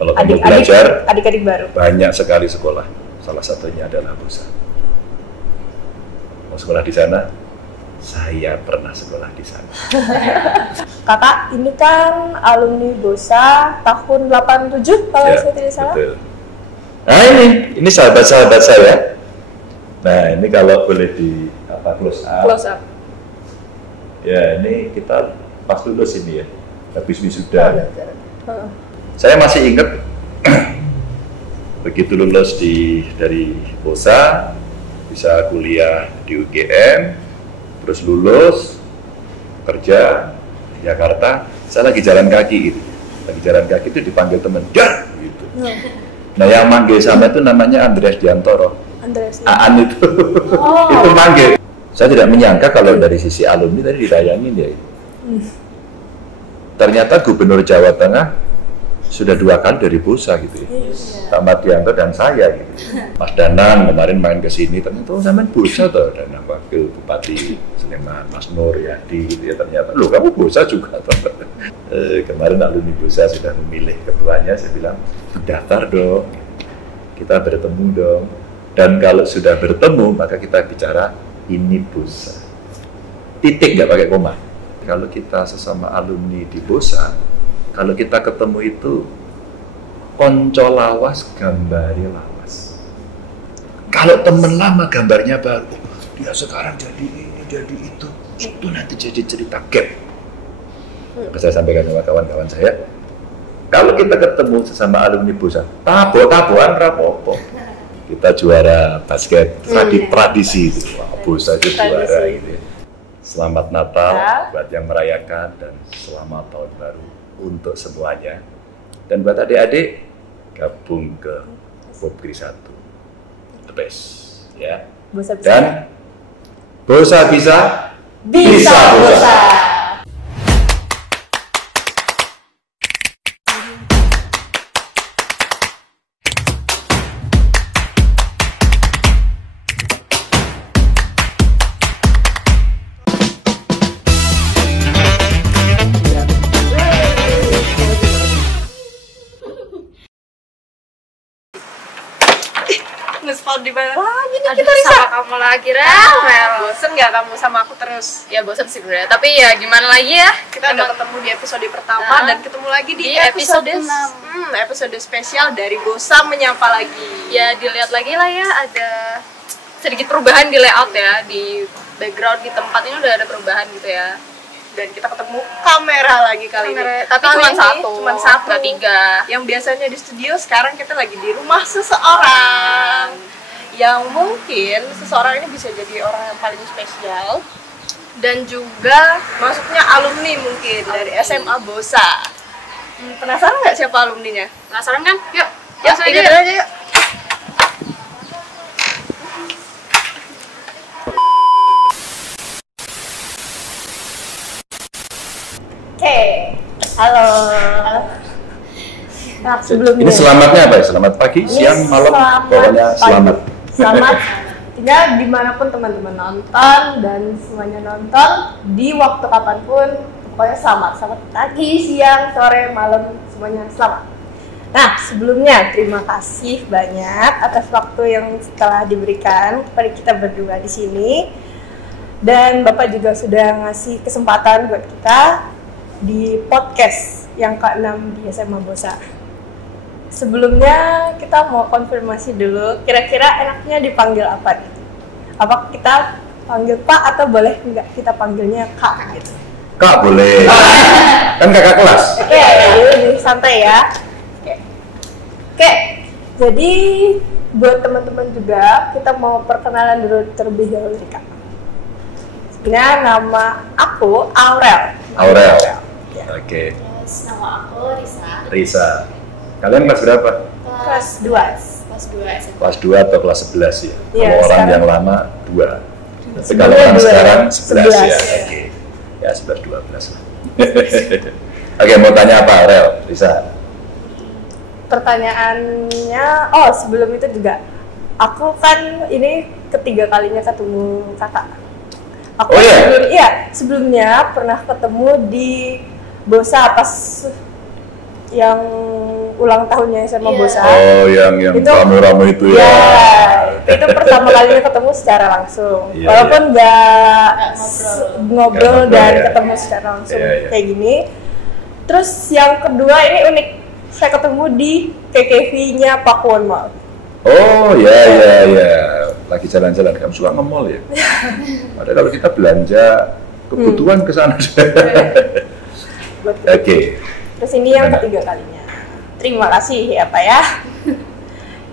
Kalau kamu belajar, adik-adik baru. Banyak sekali sekolah. Salah satunya adalah BOSA. Mau sekolah di sana? Saya pernah sekolah di sana. Kakak, ini kan alumni BOSA tahun 87 kalau saya tidak salah. Betul. Nah ini sahabat-sahabat saya. Nah ini kalau boleh di close up. Close up. Ya ini kita pas lulus ini ya, habis wisuda. Saya masih ingat begitu lulus dari BOSA, bisa kuliah di UGM, terus lulus kerja di Jakarta. Saya lagi jalan kaki gitu, itu dipanggil teman, dah gitu. Nah yang manggil sama itu namanya Andreas Diantoro. Aan itu, itu manggil. Saya tidak menyangka kalau dari sisi alumni tadi ditayangin ya. Ternyata Gubernur Jawa Tengah sudah 2 kali dari BOSA gitu ya. Pak Mardianto dan saya gitu. Mas Danang kemarin main ke sini, ternyata sampean BOSA toh, dan Wakil Bupati Sleman Mas Nur Yadi gitu ya, ternyata loh kamu BOSA juga toh. Kemarin alumni BOSA sudah memilih ketuanya, saya bilang daftar dong, kita bertemu dong, dan kalau sudah bertemu maka kita bicara ini BOSA, titik, nggak pakai koma. Kalau kita sesama alumni di BOSA, kalau kita ketemu itu konco lawas, gambari lawas. Kalau temen lama gambarnya baru, dia sekarang jadi ini, jadi itu nanti jadi cerita gap. Saya sampaikan sama kawan-kawan saya, kalau kita ketemu sesama alumni BOSA, tabo-taboan rapopo. Kita juara basket, tradisi itu, BOSA itu juara gitu. Selamat Natal buat yang merayakan dan selamat tahun baru untuk semuanya. Dan buat adik-adik, gabung ke Popgri 1, the best, ya. BOSA bisa. Dan BOSA bisa BOSA. Di mana lagi nih kita sama kamu lagi, Rel. Bosen nggak kamu sama aku terus? Ya bosen sih sebenarnya, tapi ya gimana lagi ya, kita udah ketemu di episode pertama dan ketemu lagi di episode 6. Episode spesial dari BOSA menyapa lagi. Ya dilihat lagi lah ya, ada sedikit perubahan di layout ya, di background, di tempat ini udah ada perubahan gitu ya. Dan kita ketemu kamera lagi kali ini. Tapi cuma satu, nggak 3. Yang biasanya di studio, sekarang kita lagi di rumah seseorang. Yang mungkin seseorang ini bisa jadi orang yang paling spesial dan juga masuknya alumni mungkin dari SMA BOSA. Penasaran nggak siapa alumninya? Penasaran kan? Yuk, ikut aja yuk. Oke, halo. Nah, sebelumnya ini selamatnya apa ya? Selamat pagi, siang, malam, pokoknya selamat. Selamat tinggal dimanapun teman-teman nonton dan semuanya nonton di waktu kapanpun, pokoknya selamat pagi, siang, sore, malam, semuanya selamat. Nah sebelumnya terima kasih banyak atas waktu yang telah diberikan kepada kita berdua di sini, dan Bapak juga sudah ngasih kesempatan buat kita di podcast yang ke-6 di SMA BOSA. Sebelumnya kita mau konfirmasi dulu, kira-kira enaknya dipanggil apa nih? Apa kita panggil Pak atau boleh enggak kita panggilnya Kak gitu? Kak boleh, kan kakak kelas. Oke, lebih santai ya. Oke, jadi buat teman-teman juga kita mau perkenalan dulu terlebih dahulu nih Kak. Sebenarnya nama aku Aurel. Ya. Oke. Nama aku Risa. Kalian kelas berapa? Kelas 2. Kelas 2 atau kelas 11 ya? Iya, kalau orang yang lama 2. Tapi kalau orang sekarang 11 ya. Oke. Ya 11 12 lah. Oke, mau tanya apa, Aurel? Risa? Pertanyaannya, sebelum itu juga, aku kan ini ketiga kalinya ketemu kakak. Aku sebelumnya pernah ketemu di BOSA pas yang ulang tahunnya SMA Bosa. Oh, yang Itu- rame-rame itu ya. Itu pertama kalinya ketemu secara langsung. Iya, Walaupun nggak ngobrol. ngobrol Nggak dan ngobrol, ya. ketemu secara langsung Iya, iya. kayak gini. Terus yang kedua ini unik, saya ketemu di KKV-nya Pakuwon Mall. Oh, ya. Lagi jalan-jalan, kamu suka nge-mall ya? Padahal kalau kita belanja kebutuhan ke sana. Betul. Oke. Terus ini yang Gimana? ketiga kalinya. Terima kasih ya Pak ya.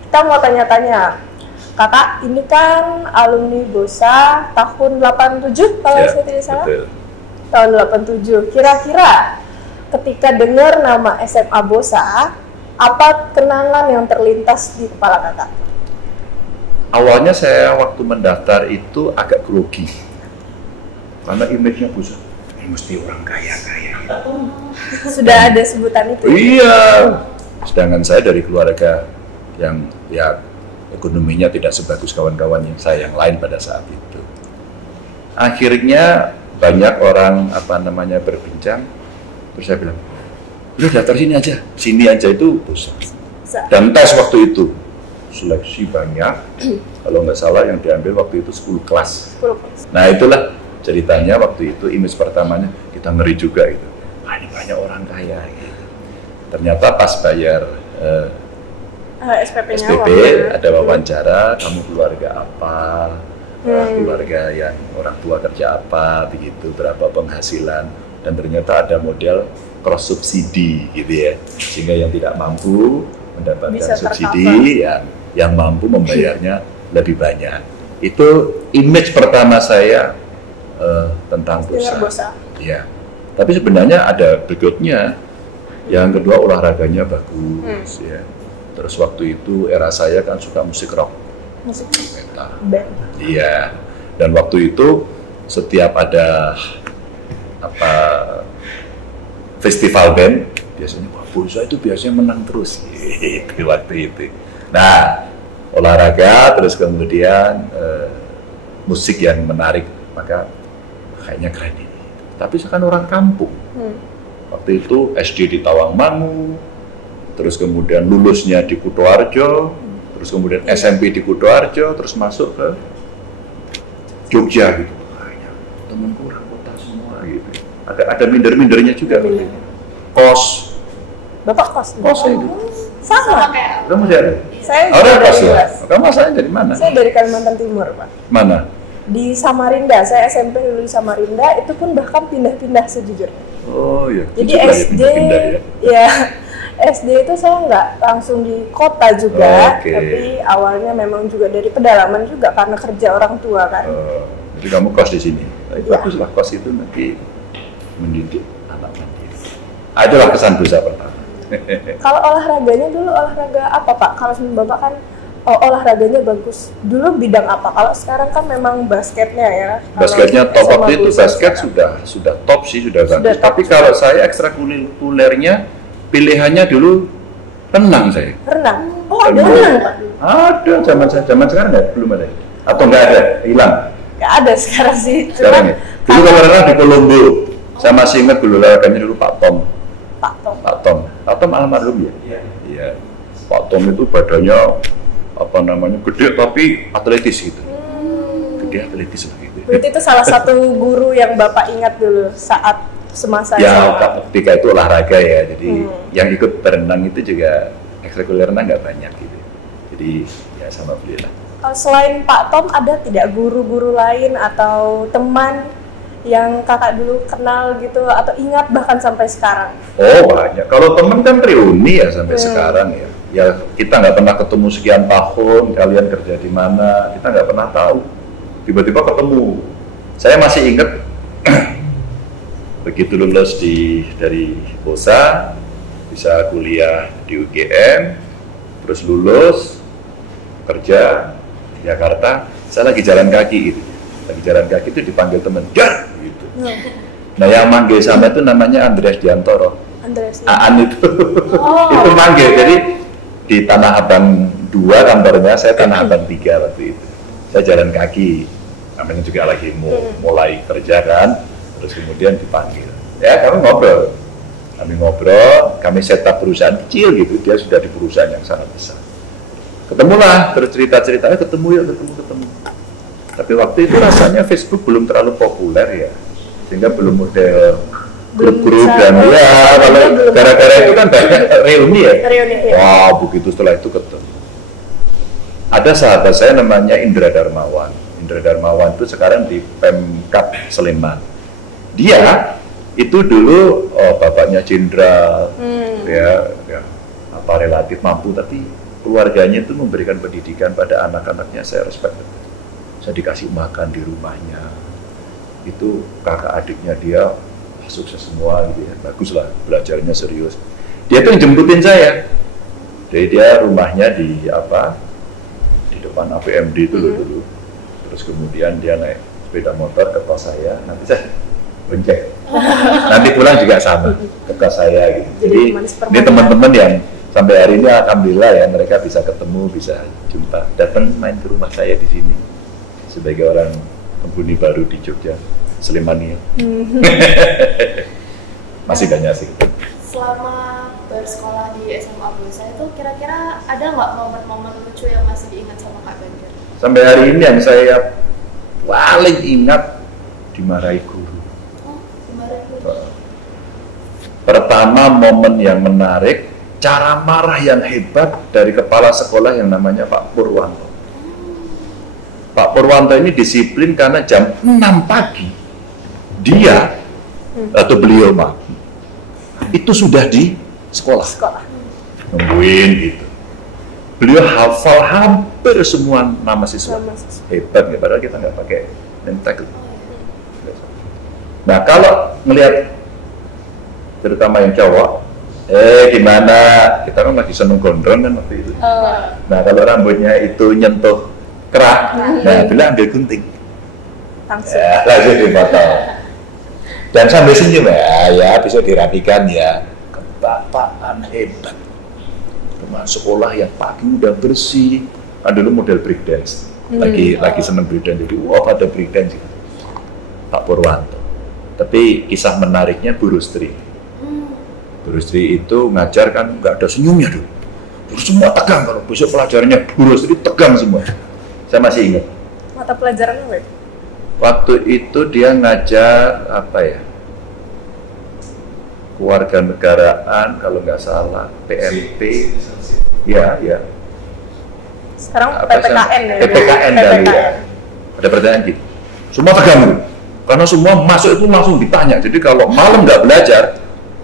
Kita mau tanya-tanya. Kakak, ini kan alumni Bosa tahun 87 kalau Ya, saya tidak salah. betul. Tahun 87. Kira-kira ketika dengar nama SMA Bosa, apa kenangan yang terlintas di kepala kakak? Awalnya saya waktu mendaftar itu agak grogi. Karena image-nya Bosa, ini mesti orang kaya-kaya. Sudah ada sebutan itu? Iya. Sedangkan saya dari keluarga yang ya ekonominya tidak sebagus kawan-kawan yang saya yang lain pada saat itu. Akhirnya banyak orang berbincang, terus saya bilang, udah daftar sini aja itu Bosa. Dan tes waktu itu seleksi banyak, kalau nggak salah yang diambil waktu itu 10 kelas. 10. Nah itulah ceritanya waktu itu image pertamanya kita ngeri juga gitu. Ini banyak orang kaya gitu. Ternyata pas bayar SPP-nya SPP waktu- ada wawancara, kamu keluarga apa, keluarga yang orang tua kerja apa, begitu, berapa penghasilan, dan ternyata ada model cross subsidi gitu ya, sehingga yang tidak mampu mendapatkan Bisa subsidi, yang mampu membayarnya lebih banyak. Itu image pertama saya tentang Dengar Bosa. Bosa. Ya, tapi sebenarnya ada berikutnya. Yang kedua olahraganya bagus ya. Terus waktu itu era saya kan suka musik rock, Musik metal. band. Iya. Dan waktu itu setiap ada festival band, biasanya wah Bosa itu biasanya menang terus. Gitu waktu itu. Nah, olahraga terus kemudian musik yang menarik, maka kayaknya keren ini. Tapi saya kan orang kampung. Waktu itu SD di Tawangmangu, terus kemudian lulusnya di Kutoarjo, terus kemudian SMP di Kutoarjo, terus masuk ke Jogja gitu. Banyak temanku orang kota semua gitu. Ada minder-mindernya juga. Kos, Bapak kos? kos itu. Sama. kayak Kamu masih ada? Saya Oh, ada juga kos dari ya? Luas. Kamu asalnya dari mana? Saya dari Kalimantan Timur, Pak. Mana? Di Samarinda, saya SMP dulu di Samarinda, itu pun bahkan pindah-pindah sejujurnya. Oh iya. Jadi Juga ya, SD, pindah-pindah ya. ya SD itu saya nggak langsung di kota juga, Oke. tapi awalnya memang juga dari pedalaman juga karena kerja orang tua kan. Jadi kamu kos di sini. Nah, itu Ya. baguslah, kos itu nanti mendidik anak mandiri. Ah, itulah kesan Bosa pertama. Kalau olahraganya dulu olahraga apa Pak? Kalau Bapak kan olahraganya bagus. Dulu bidang apa? Kalau sekarang kan memang basketnya ya. Kalau Basketnya top SMA waktu itu Bosa basket sekarang. sudah top sih, sudah Sudah bagus. top. Tapi kalau saya ekstrakurikulernya pilihannya dulu renang saya. Renang. Oh ada Renang. renang Pak? Ada zaman sekarang nggak, belum ada. Atau nggak ada, hilang Nggak ada sekarang sih. sekarang ya. Dulu kalau renang di Kolombo, saya masih ingat dulu olahraganya dulu Pak Tom. Pak Tom almarhum ya. Iya. Pak Tom itu badannya gede tapi atletis gitu. Gede atletis lah gitu. Berarti itu salah satu guru yang Bapak ingat dulu saat semasa Ya, SMA. ketika itu olahraga ya. Jadi yang ikut berenang itu juga ekstrakurikuler renang nggak banyak gitu. Jadi ya sama beliau lah. Selain Pak Tom, ada tidak guru-guru lain atau teman yang kakak dulu kenal gitu atau ingat bahkan sampai sekarang? Oh banyak. Kalau temen kan reuni ya sampai sekarang ya. Ya kita nggak pernah ketemu sekian tahun. Kalian kerja di mana? Kita nggak pernah tahu. Tiba-tiba ketemu. Saya masih ingat begitu lulus dari Bosa, bisa kuliah di UGM, terus lulus kerja di Jakarta. Saya lagi jalan kaki gitu. Lagi jalan kaki itu dipanggil temen, "Dah!" gitu. Nah yang manggil sama itu namanya Andreas Diantoro. Andreas. Aan itu itu manggil. Jadi di Tanah Abang 2 kantornya, saya Tanah Abang 3 waktu itu. Saya jalan kaki, namanya juga lagi mulai kerja kan, terus kemudian dipanggil. Ya kamu ngobrol. Kami ngobrol, kami setup perusahaan kecil gitu, dia sudah di perusahaan yang sangat besar. Ketemulah, terus cerita-ceritanya ketemu. Tapi waktu itu rasanya Facebook belum terlalu populer ya, sehingga belum model grup-grup dan ya, kalau gara-gara itu kan banyak reuni ya. Wah, begitu setelah itu ketemu. Ada sahabat saya namanya Indra Darmawan. Indra Darmawan itu sekarang di Pemkab Sleman. Dia itu dulu bapaknya jenderal, ya relatif mampu, tapi keluarganya itu memberikan pendidikan pada anak-anaknya, saya respect. Saya dikasih makan di rumahnya, itu kakak adiknya dia sukses semua gitu ya, bagus lah, belajarnya serius. Dia tuh yang jemputin saya, jadi dia rumahnya di depan APMD itu dulu, terus kemudian dia naik sepeda motor ke kos saya, nanti saya bonceng, nanti pulang juga sama ke kos saya gitu. Jadi ini teman-teman yang sampai hari ini alhamdulillah ya, mereka bisa ketemu, bisa jumpa, datang main ke rumah saya di sini sebagai orang penghuni baru di Jogja, Slemania. Masih banyak sih. Selama bersekolah di SMA Busa itu kira-kira ada nggak momen-momen lucu yang masih diingat sama Kak Ganjar? Sampai hari ini yang saya paling ingat dimarahi guru. Dimarahi guru. Pertama, momen yang menarik, cara marah yang hebat dari kepala sekolah yang namanya Pak Purwanto. Pak Purwanto ini disiplin karena jam 6 pagi dia atau beliau itu sudah di sekolah. Nungguin gitu. Beliau hafal hampir semua nama siswa. Hebat ya, padahal kita nggak pakai name tag. Nah, kalau melihat terutama yang cowok, gimana? Kita kan lagi seneng gondrong kan waktu itu. Nah, kalau rambutnya itu nyentuh kerak, nah bila ambil gunting, langsung dipotong. Dan sambil senyum ya bisa dirapikan ya. Kebapaan hebat. Teman sekolah yang pagi udah bersih. Kan dulu model breakdance. Lagi seneng breakdance, jadi ada breakdance gitu. Pak Purwanto. Tapi kisah menariknya Bu Rustri. Bu Rustri itu ngajar kan nggak ada senyumnya dulu. Semua tegang, kalau besok pelajarannya Bu Rustri tegang semua. Saya masih ingat. Mata pelajarannya apa? Waktu itu dia ngajar kewarganegaraan kalau nggak salah, PMP, ya. Sekarang PPKN ya. PPKN kali ya. Ada pertanyaan gitu. Semua tegang dulu. Karena semua masuk itu langsung ditanya. Jadi kalau malam nggak belajar,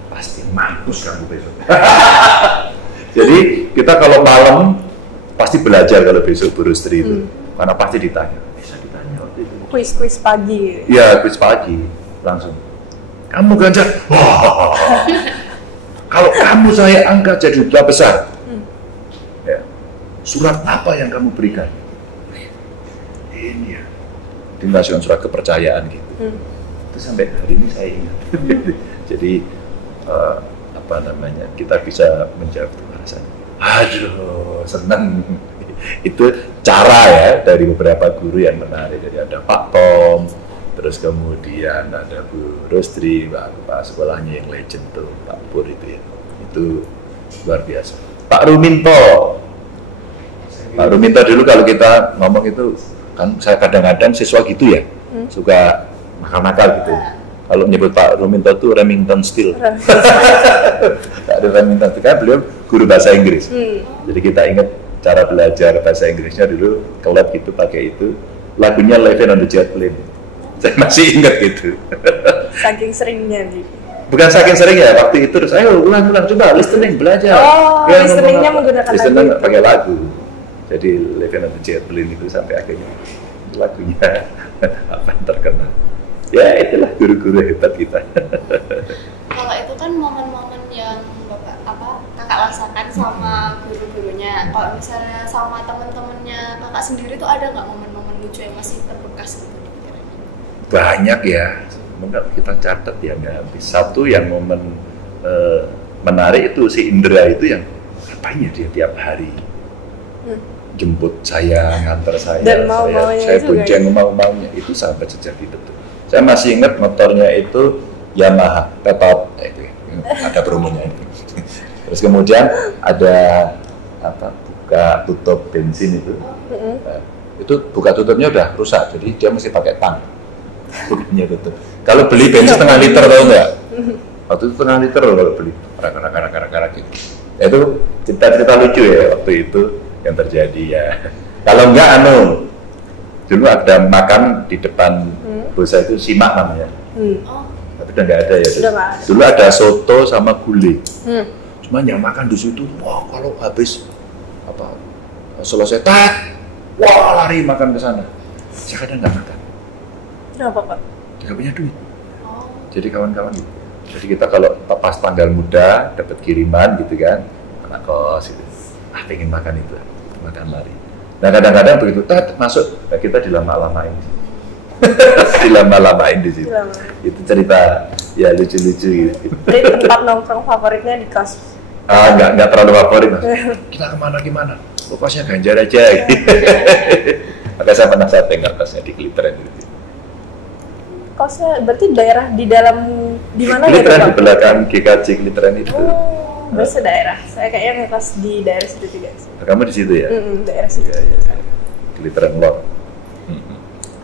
pasti mampus kamu besok. Jadi kita kalau malam pasti belajar kalau besok Bu Rustri itu, karena pasti ditanya. Bisa ditanya waktu itu. Kuis pagi. Iya, kuis pagi langsung. Kamu Ganjar, kalau kamu saya angkat jadi duta besar, ya, surat apa yang kamu berikan? Ini ya, dikasihkan surat kepercayaan gitu. Itu sampai hari ini saya ingat. Jadi kita bisa menjawab itu rasanya. Aduh, senang. Itu cara ya dari beberapa guru yang menarik. Jadi ada Pak Tom, terus kemudian ada Bu Rustri, Pak sekolahnya yang legend tuh, Pak Pur itu ya. Itu luar biasa. Pak Ruminto dulu kalau kita ngomong itu kan saya kadang-kadang siswa gitu ya, suka nakal-nakal gitu. Kalau menyebut Pak Ruminto itu Remington Steel. Ada Remington Steel, kan beliau guru bahasa Inggris. Jadi kita ingat cara belajar bahasa Inggrisnya dulu, ke lab gitu pakai itu. Lagunya Living on the Jet Plane. Saya masih ingat gitu. Saking seringnya nih. Bukan saking sering ya, waktu itu terus ayo ulang coba listening, belajar. Ya, listeningnya menggunakan listening lagu. Pakai lagu. Jadi Living on the Jet Plane itu sampai akhirnya lagunya apa yang terkenal. Ya itulah guru-guru hebat kita. Kalau itu kan momen-momen yang kakak rasakan sama guru-gurunya. Kalau misalnya sama teman-temannya kakak sendiri tuh ada nggak momen-momen lucu yang masih terbekas gitu? Banyak ya, semoga kita catat ya nggak habis. Satu yang momen menarik itu si Indra itu yang ngapain ya dia tiap hari jemput saya, ngantar saya, dan saya bonceng mau-maunya, itu sahabat sejati betul. Saya masih ingat motornya itu Yamaha Petop, ada promonya itu. Terus kemudian ada apa, buka tutup bensin itu. Nah, itu buka tutupnya udah rusak, jadi dia mesti pakai tang. Bukanya tutup. Kalau beli bensin setengah liter tau nggak? Waktu itu setengah liter loh kalau beli. Karak gitu. Itu cerita lucu ya waktu itu yang terjadi ya. Kalau enggak dulu ada makan di depan Bosa itu simak namanya. Tapi udah nggak ada ya. Dulu ada soto sama gulai. Cuma yang makan di situ, wah kalau habis apa selesai wah lari makan ke sana. Saya kadang nggak makan. Kenapa Pak? Nggak punya duit. Jadi kawan-kawan gitu. Jadi kita kalau pas tanggal muda dapat kiriman gitu kan, anak kos gitu. Pengen makan itu, makan lari. Nah kadang-kadang begitu masuk, nah kita dilama-lamain. Dilama-lamain di situ. Itu cerita ya lucu-lucu gitu. Jadi tempat nongkrong favoritnya di kos? Nggak terlalu favorit mas. Kita kemana? Kosnya Ganjar aja. Maka saya pernah tengok kosnya di Kliteren gitu. Kosnya berarti daerah di dalam di mana ya? Kliteren di belakang GKJ Kliteren itu. Berarti daerah. Saya kayaknya ngekos di daerah situ juga. Kamu di situ ya? Daerah situ. Iya. Kliteren Lor.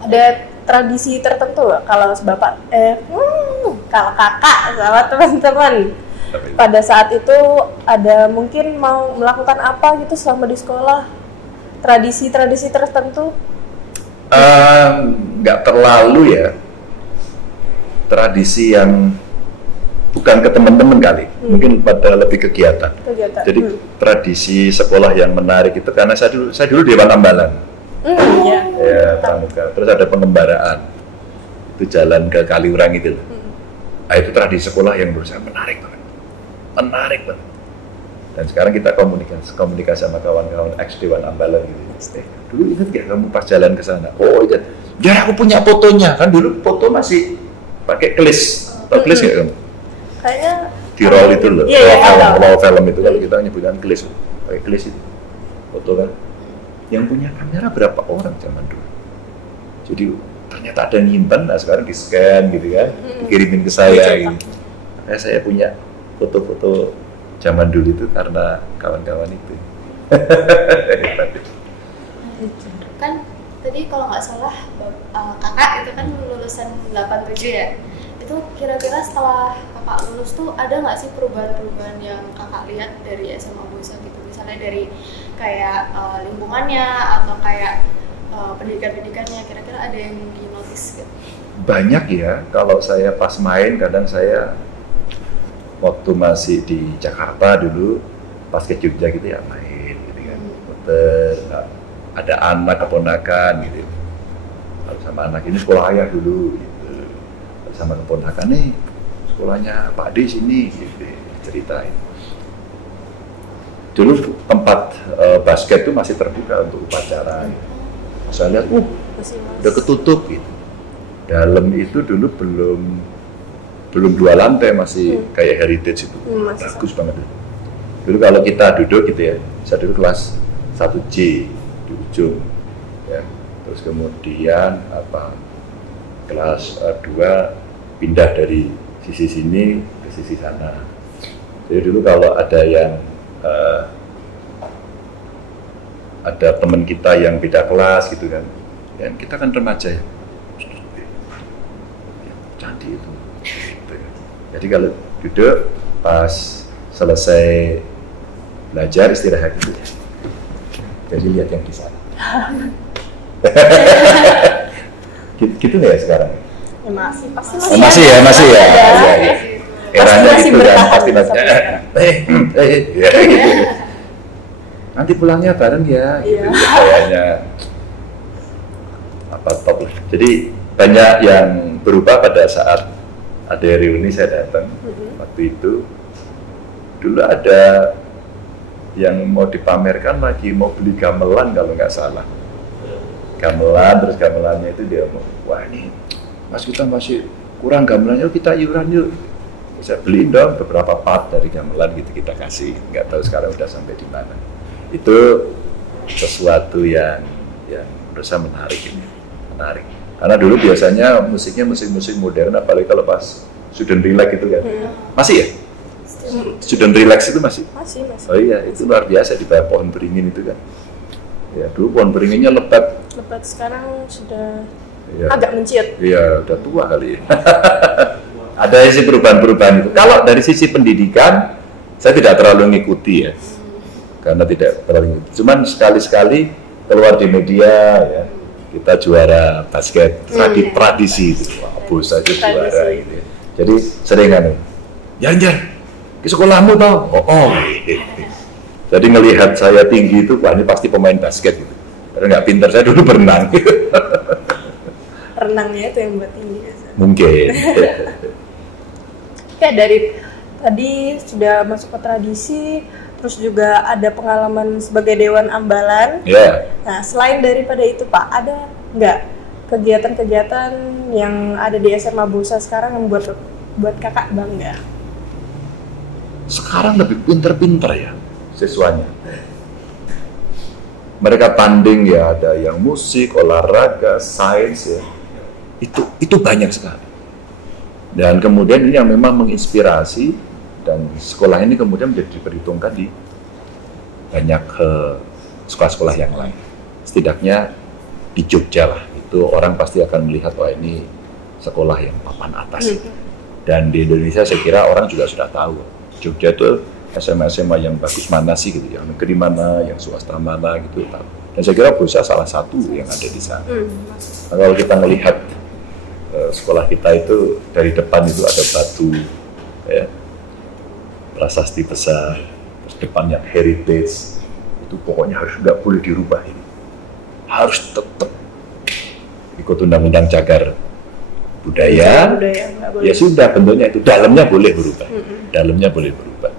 Ada tradisi tertentu nggak kalau bapak kalau kakak sama teman-teman pada saat itu ada mungkin mau melakukan apa gitu selama di sekolah, tradisi tertentu? Nggak terlalu ya, tradisi yang bukan ke teman-teman kali, mungkin pada lebih kegiatan. Jadi tradisi sekolah yang menarik itu karena saya dulu Dewan Ambalan. Ya, pramuka. Terus ada pengembaraan. Itu jalan ke Kaliurang itu loh. Nah, itu tradisi sekolah yang menurut saya menarik banget. Dan sekarang kita komunikasi sama kawan-kawan ex Dewan Ambalan gitu. Dulu ingat gak kamu pas jalan ke sana? Oh ingat. Jadi aku punya fotonya. Kan dulu foto masih pakai klis. Tahu klis gak kamu? Kayaknya di roll itu loh. Roll film itu kalau kita nyebutkan klis. Pakai klis itu. Foto kan. Yang punya kamera berapa orang zaman dulu. Jadi ternyata ada yang nyimpen, nah sekarang di scan gitu kan, dikirimin ke saya gitu. Nah, saya punya foto-foto zaman dulu itu karena kawan-kawan itu. Kan tadi kalau nggak salah kakak itu kan lulusan 87 ya. Itu kira-kira setelah kakak lulus tuh ada nggak sih perubahan-perubahan yang kakak lihat dari SMA Bosa gitu? Misalnya dari kayak lingkungannya atau kayak pendidikannya, kira-kira ada yang di notice gitu? Banyak ya, kalau saya pas main kadang saya waktu masih di Jakarta dulu pas ke Jogja gitu ya main gitu kan, muter, ada anak keponakan gitu, kalau sama anak ini sekolah ayah dulu gitu, sama keponakan nih sekolahnya Pak D sini gitu, ceritain. Dulu tempat basket itu masih terbuka untuk upacara. Saya lihat, udah ketutup gitu. Dalam itu dulu belum 2 lantai, masih kayak heritage itu. Bagus banget. Dulu kalau kita duduk gitu ya, saya duduk kelas 1J di ujung. Ya. Terus kemudian kelas 2 pindah dari sisi sini ke sisi sana. Jadi dulu kalau ada yang ada teman kita yang beda kelas gitu kan, dan kita kan remaja ya, cantik itu gitu ya. Jadi kalau duduk pas selesai belajar istirahat gitu ya, jadi lihat yang di sana. gitu ya sekarang ya masih pasti masih ya. Eranya masih itu kan pasti ya. gitu. Nanti pulangnya bareng ya gitu. Kayaknya top lah. Jadi banyak yang berubah pada saat ada reuni saya datang. Waktu itu dulu ada yang mau dipamerkan lagi, mau beli gamelan kalau nggak salah. Gamelan, terus gamelannya itu dia mau, wah ini mas kita masih kurang gamelannya, kita iuran yuk. Bisa beli dong beberapa part dari gamelan gitu kita kasih. Nggak tahu sekarang udah sampai di mana. Itu sesuatu yang menurut saya menarik. Karena dulu biasanya musiknya musik modern, apalagi kalau pas student relax gitu kan. Masih ya? Student relax itu masih? Masih. Oh iya, itu luar biasa di bawah pohon beringin itu kan. Ya, dulu pohon beringinnya lebat. Lebat, sekarang sudah Ya. agak menciut. Iya, udah tua kali ya. Ada sih perubahan-perubahan itu. Kalau dari sisi pendidikan, saya tidak terlalu ngikuti ya. Karena tidak terlalu ngikuti. Cuman sekali-sekali keluar di media ya, kita juara basket tradisi itu. Wah, bos aja juara gitu ya. Jadi sering kan, Jan, ke sekolahmu tau? Oh. Jadi ngelihat saya tinggi itu, wah ini pasti pemain basket gitu. Karena nggak pintar, saya dulu berenang. Renangnya itu yang buat tinggi. Mungkin. Oke, dari tadi sudah masuk ke tradisi, terus juga ada pengalaman sebagai Dewan Ambalan. Ya. Nah, selain daripada itu Pak, ada nggak kegiatan-kegiatan yang ada di SMA Busa sekarang yang buat kakak bangga? Sekarang lebih pinter-pinter ya siswanya. Mereka tanding ya, ada yang musik, olahraga, sains ya. Itu banyak sekali. Dan kemudian ini yang memang menginspirasi, dan sekolah ini kemudian menjadi diperhitungkan di banyak sekolah-sekolah yang lain. Setidaknya di Jogja lah, itu orang pasti akan melihat, wah ini sekolah yang papan atas. Dan di Indonesia saya kira orang juga sudah tahu, Jogja itu SMA-SMA yang bagus mana sih gitu, yang negeri mana, yang swasta mana gitu. Dan saya kira Busa salah satu yang ada di sana. Nah, kalau kita melihat sekolah kita itu dari depan itu ada batu, ya, prasasti besar, terus depannya heritage, itu pokoknya harus nggak boleh dirubah ini, harus tetap ikut undang-undang cagar budaya, ya sudah bentuknya itu, dalamnya boleh berubah, dalamnya boleh berubah.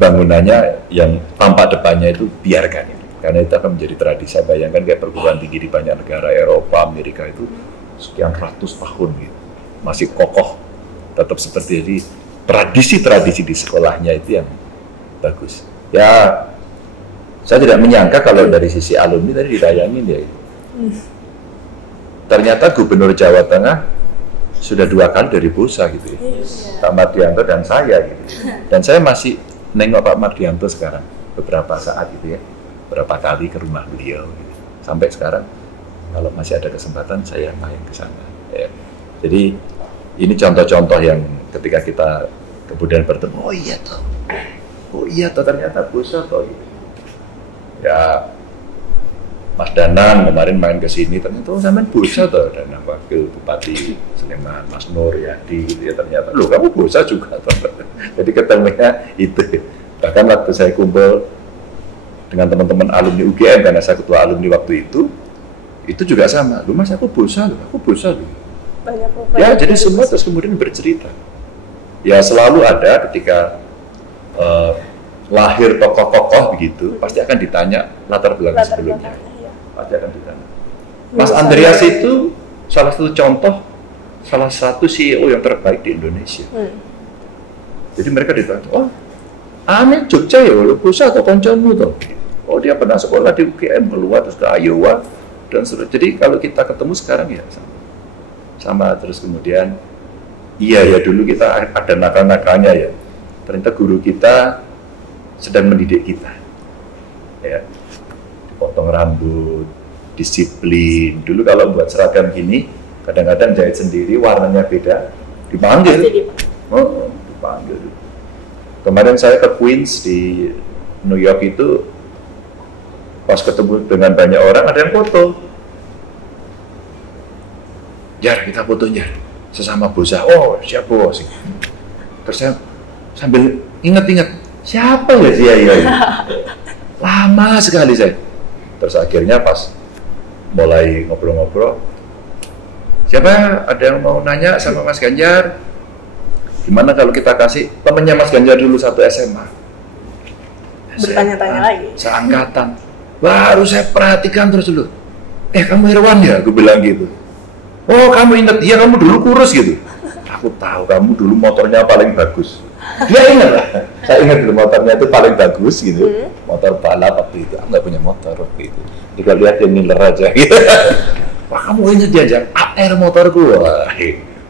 Bangunannya yang tampak depannya itu biarkan, karena itu akan menjadi tradisi. Bayangkan kayak perguruan tinggi di banyak negara Eropa, Amerika itu sekian ratus tahun gitu, masih kokoh, tetap seperti ini. Tradisi-tradisi di sekolahnya itu yang bagus. Ya, saya tidak menyangka kalau dari sisi alumni tadi ditayangin ya. Ternyata Gubernur Jawa Tengah sudah 2 kali dari Busa gitu ya. Pak Mardianto dan saya gitu. Dan saya masih nengok Pak Mardianto sekarang beberapa saat gitu ya, berapa kali ke rumah beliau gitu. Sampai sekarang kalau masih ada kesempatan saya main ke sana ya. Jadi ini contoh-contoh yang ketika kita kemudian bertemu, oh iya toh ternyata Busa toh gitu. Ya, Mas Danang kemarin main ke sini, ternyata sampean Busa toh, Danang Wakil Bupati Sleman, Mas Nur Yadi gitu ya, ternyata loh kamu Busa juga toh. Jadi ketemunya itu. Bahkan waktu saya kumpul dengan teman-teman alumni UGM, karena saya ketua alumni waktu itu juga sama. Loh Mas, aku Busa loh. Ya, jadi semua terus kemudian bercerita. Ya selalu ada ketika lahir tokoh-tokoh begitu, pasti akan ditanya latar belakang sebelumnya. Pasti akan ditanya. Mas Andreas itu salah satu contoh, salah satu CEO yang terbaik di Indonesia. Jadi mereka ditanya, oh, aneh Jogja ya, lu Busa atau koncomu toh? Oh, dia pernah sekolah di UGM, keluar terus ke Iowa dan seterusnya. Jadi kalau kita ketemu sekarang ya sama terus kemudian, iya ya dulu kita ada nakal-nakalnya ya. Ternyata guru kita sedang mendidik kita, ya, dipotong rambut, disiplin. Dulu kalau buat seragam gini, kadang-kadang jahit sendiri, warnanya beda, dipanggil. Oh, dipanggil. Kemarin saya ke Queens di New York itu, pas ketemu dengan banyak orang, ada yang foto. Jar, kita fotonya sesama Busa. Oh, siapa bos? Terus saya sambil ingat-ingat, siapa ya dia ya? Lama sekali saya. Terus akhirnya pas mulai ngobrol-ngobrol, siapa ada yang mau nanya sama Mas Ganjar? Gimana kalau kita kasih temennya Mas Ganjar dulu satu SMA? Bertanya-tanya lagi. Seangkatan. Baru saya perhatikan terus dulu. Kamu Irwan ya? Gue bilang gitu. Oh, kamu ingat? Iya, kamu dulu kurus gitu. Aku tahu kamu dulu motornya paling bagus. Dia ingat lah. Saya ingat dulu motornya itu paling bagus gitu. Motor balap waktu itu. Aku nggak punya motor waktu itu. Jika lihat yang ngiler aja gitu. Wah, kamu ingat diajak AR motorku. Wah,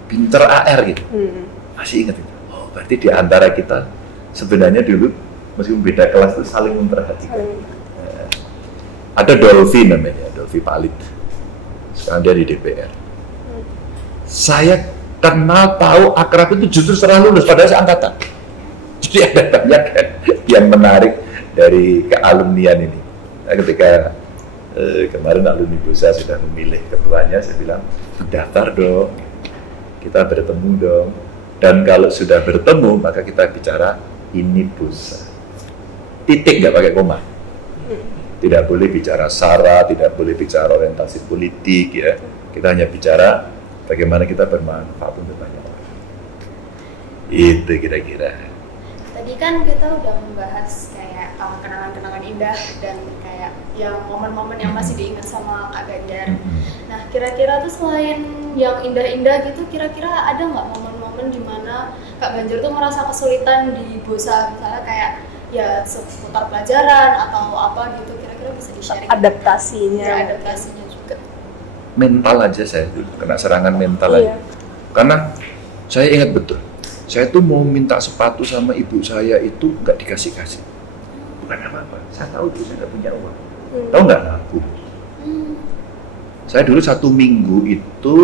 pinter AR gitu. Masih ingat itu. Oh, berarti di antara kita sebenarnya dulu meskipun beda kelas itu saling memperhatikan. Ada Dolfi namanya, Dolfi Palit. Sekarang dia di DPR. Saya kenal, tahu, akrab itu justru setelah lulus, padahal saya angkatan. Jadi ada banyak kan yang menarik dari kealumnian ini. Nah, ketika kemarin alumni BUSA sudah memilih ketuanya, saya bilang, daftar dong, kita bertemu dong. Dan kalau sudah bertemu, maka kita bicara ini BUSA. Titik, nggak pakai koma. Tidak boleh bicara sara, tidak boleh bicara orientasi politik, ya. Kita hanya bicara bagaimana kita bermanfaat untuk banyak orang. Itu kira-kira. Tadi kan kita udah membahas kayak kenangan-kenangan indah dan kayak yang momen-momen yang masih diingat sama Kak Ganjar. Nah, kira-kira tuh selain yang indah-indah gitu, kira-kira ada nggak momen-momen di mana Kak Ganjar tuh merasa kesulitan di BUSA, misalnya kayak ya seputar pelajaran atau apa gitu, kira-kira bisa di-sharing? Adaptasinya. Ya, adaptasinya juga. Mental aja saya dulu, kena serangan mental aja. Karena saya ingat betul, saya tuh mau minta sepatu sama ibu saya itu nggak dikasih-kasih. Bukan apa-apa, saya tahu dulu saya nggak punya uang. Tahu nggak aku? Saya dulu 1 minggu itu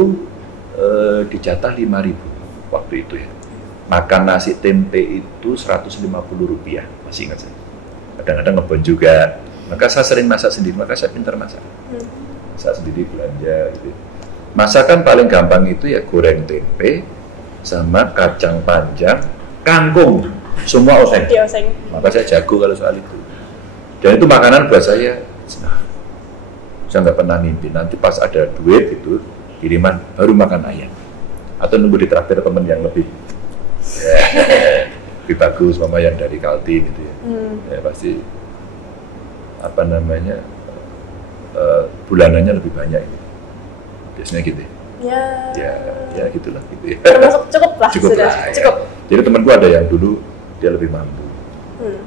dijatah 5.000 waktu itu ya. Makan nasi tempe itu 150 rupiah, masih ingat saya. Kadang-kadang ngebon juga. Maka saya sering masak sendiri, maka saya pintar masak. Masak sendiri, belanja gitu. Masakan paling gampang itu ya goreng tempe sama kacang panjang, kangkung, semua oseng. Maka saya jago kalau soal itu. Dan itu makanan buat saya. Nah, saya nggak pernah mimpi nanti pas ada duit itu kiriman baru makan ayam atau nunggu ditraktir teman yang lebih lebih bagus, mama yang dari Kaltim gitu ya. Ya pasti apa namanya bulanannya lebih banyak ini. Biasanya gitu ya gitulah gitu ya. Termasuk cukup lah, cukup sudah lah, ya. cukup. Jadi temanku ada yang dulu dia lebih mampu,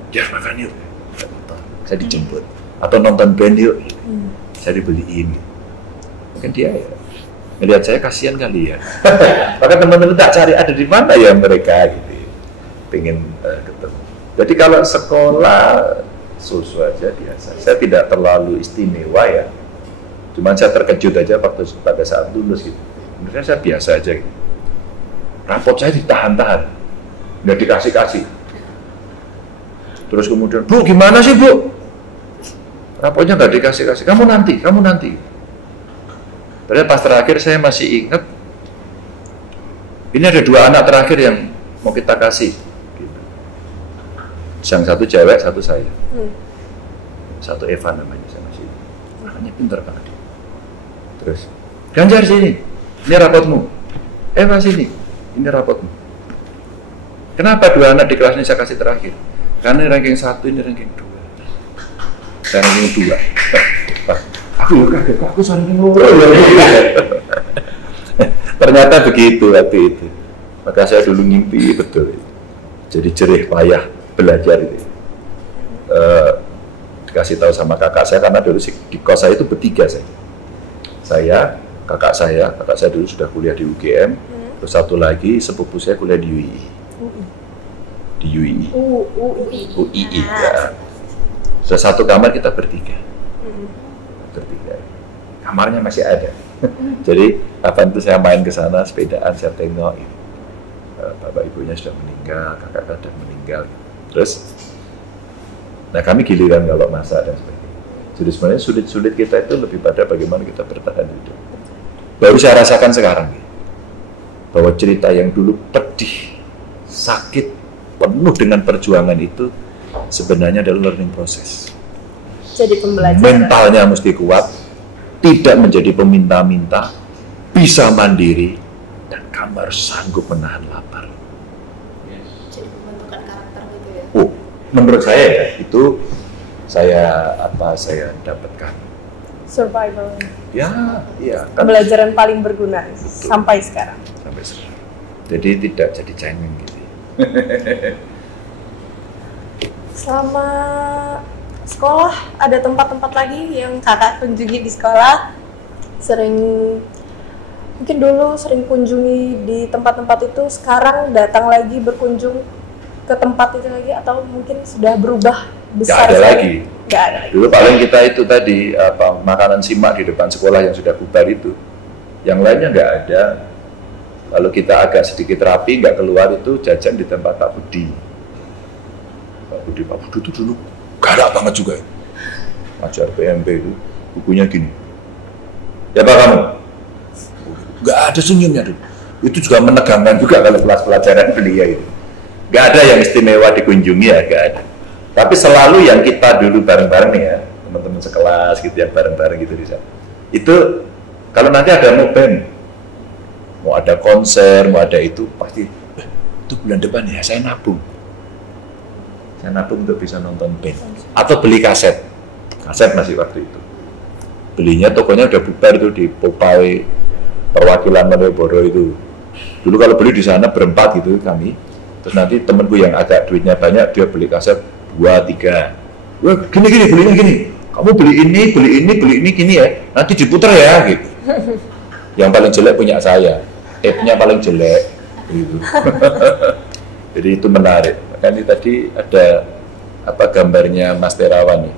dia makan yuk, saya dijemput atau nonton band yuk, saya dibeliin. Mungkin dia ya ngelihat saya kasihan kali ya. Maka teman-teman tak cari ada di mana ya mereka gitu ya. Pengen ketemu. Jadi kalau sekolah so-so aja biasa. Saya tidak terlalu istimewa ya. Cuman saya terkejut aja pada saat lulus gitu. Menurut saya biasa aja gitu. Rapot saya ditahan-tahan, nggak dikasih-kasih. Terus kemudian, Bu gimana sih Bu? Rapotnya nggak dikasih-kasih. Kamu nanti. Padahal pas terakhir saya masih ingat, ini ada 2 anak terakhir yang mau kita kasih. Gitu. Yang satu cewek, satu saya. Satu Eva namanya, saya masih ingat. Makanya pintar banget. Terus, Ganjar sini, ini rapotmu. Eva sini, ini rapotmu. Kenapa 2 anak di kelas ini saya kasih terakhir? Karena ini ranking 1, ini ranking 2. Saya ranking 2. Aku kaget, aku saling ternyata begitu waktu itu. Maka saya dulu ngimpi betul. Jadi jerih payah belajar itu. Dikasih tahu sama kakak saya karena dulu di kos saya itu bertiga saya. Kakak saya dulu sudah kuliah di UGM. Terus satu lagi sepupu saya kuliah di UI. Di UI ya. Sudah satu kamar kita bertiga. Kamarnya masih ada. Jadi kapan itu saya main ke sana sepedaan, saya tengok bapak ibunya sudah meninggal, kakak sudah meninggal. Terus nah kami giliran kalau masak dan sebagainya. Jadi sebenarnya sulit-sulit kita itu lebih pada bagaimana kita bertahan hidup. Baru saya rasakan sekarang bahwa cerita yang dulu pedih, sakit, penuh dengan perjuangan itu sebenarnya adalah learning process. Jadi pembelajaran. Mentalnya mesti kuat, tidak menjadi peminta-minta, bisa mandiri, dan kamu harus sanggup menahan lapar. Jadi pembentukan karakter gitu ya? Oh, menurut saya ya, itu saya dapatkan. Survival. Ya, kan. Pembelajaran paling berguna sampai sekarang. Jadi tidak jadi cengeng gitu. Selama sekolah ada tempat-tempat lagi yang kakak kunjungi di sekolah? Mungkin dulu sering kunjungi di tempat-tempat itu, sekarang datang lagi berkunjung ke tempat itu lagi atau mungkin sudah berubah Nggak besar? ada sekali? lagi. Nggak ada lagi. Dulu paling kita itu tadi makanan simak di depan sekolah yang sudah bubar itu. Yang lainnya nggak ada. Kalau kita agak sedikit rapi nggak keluar itu jajan di tempat Pak Budi. Pak Budi itu dulu galak banget juga. Ngajar PMP itu bukunya gini. Ya Pak kamu? Nggak ada senyumnya dulu. Itu juga menegangkan juga kalau kelas pelajaran beliau itu. Nggak ada yang istimewa dikunjungi ya, nggak ada. Tapi selalu yang kita dulu bareng-bareng nih ya, teman-teman sekelas gitu ya, bareng-bareng gitu di sana. Itu kalau nanti ada mau band, mau ada konser, mau ada itu, pasti itu bulan depan ya saya nabung. Saya nabung untuk bisa nonton band. Atau beli kaset. Kaset masih waktu itu. Belinya tokonya udah bubar itu di Popeye perwakilan Malioboro itu. Dulu kalau beli di sana berempat gitu kami. Terus nanti temenku yang agak duitnya banyak dia beli kaset 2, 3. Wah gini belinya gini. Kamu beli ini gini ya. Nanti diputer ya gitu. Yang paling jelek punya saya. Tape-nya paling jelek gitu. Jadi itu menarik. Makanya tadi ada gambarnya Mas Terawan nih.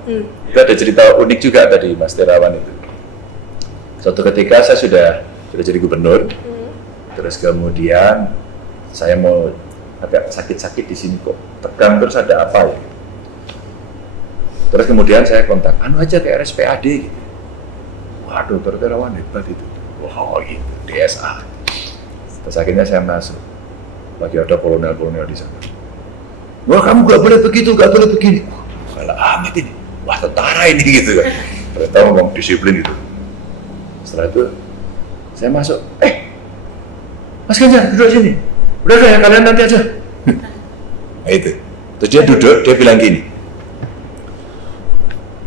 Itu ada cerita unik juga tadi Mas Terawan itu. Suatu ketika saya sudah jadi gubernur. Terus kemudian saya mau agak sakit-sakit di sini kok. Tegang terus ada apa ya? Terus kemudian saya kontak, aja ke RSPAD gitu. Wah, Dokter Terawan hebat itu. Wah, gitu, DSA. Terus akhirnya saya masuk. Lagi ada kolonel-kolonel di sana. Wah, kamu gak boleh begitu, gak boleh begini. Wah, amat ini. Wah, tentara ini gitu kan. Ternyata ngomong disiplin gitu. Setelah itu saya masuk. Mas Ganjar, duduk sini. Udah ya, kalian nanti aja. Nah itu. Terus dia duduk, dia bilang gini.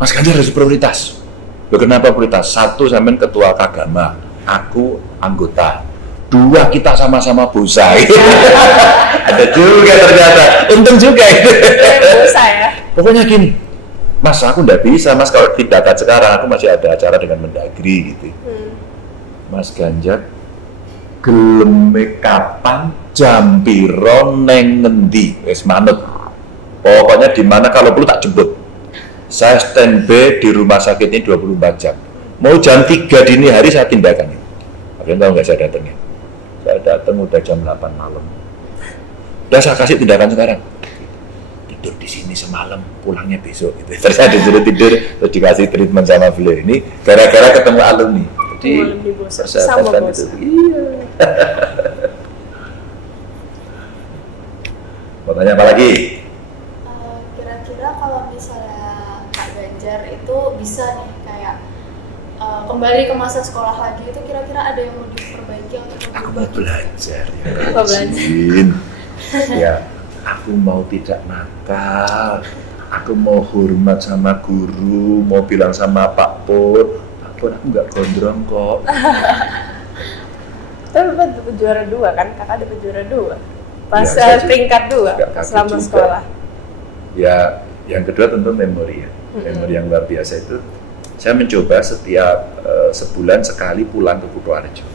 Mas Ganjar harus prioritas. Loh, kenapa prioritas? 1 sampean ketua Kagama, aku anggota. 2 kita sama-sama bosai. Ada juga ternyata. Untung juga itu. Bosa ya. Pokoknya gini. Mas, aku nggak bisa, Mas, kalau tindakan sekarang aku masih ada acara dengan Mendagri gitu. Mas Ganjar geleme kapan jam piro neng ngendi wis manut. Pokoknya di mana kalau perlu tak jemput. Saya standby di rumah sakit ini 24 jam. Mau jam 3 dini hari saya tindakan. Kalian tahu nggak saya datangnya? Saya datang udah jam 8 malam. Udah saya kasih tindakan sekarang. Tidur di sini semalam, pulangnya besok gitu. Terus saya disuruh tidur, terus dikasih treatment sama beliau. Ini gara-gara ketemu alumni. Jadi persahabatan itu. Iya. Mau tanya apa lagi? Kira-kira kalau misalnya Pak Ganjar itu bisa nih kayak kembali ke masa sekolah lagi itu kira-kira ada yang mau diperbaiki atau Aku mau belajar ya. Mau belajar. Ya, aku mau tidak nakal. Aku mau hormat sama guru, mau bilang sama Pak Pur. Pak Pur, aku nggak gondrong kok. Tapi dapat juara 2 kan? Kakak dapat juara 2 pas Ya, tingkat 2 selama juga. sekolah. Ya, yang kedua tentu memori ya. Memori yang luar biasa itu. Saya mencoba setiap sebulan sekali pulang ke Kutoarjo.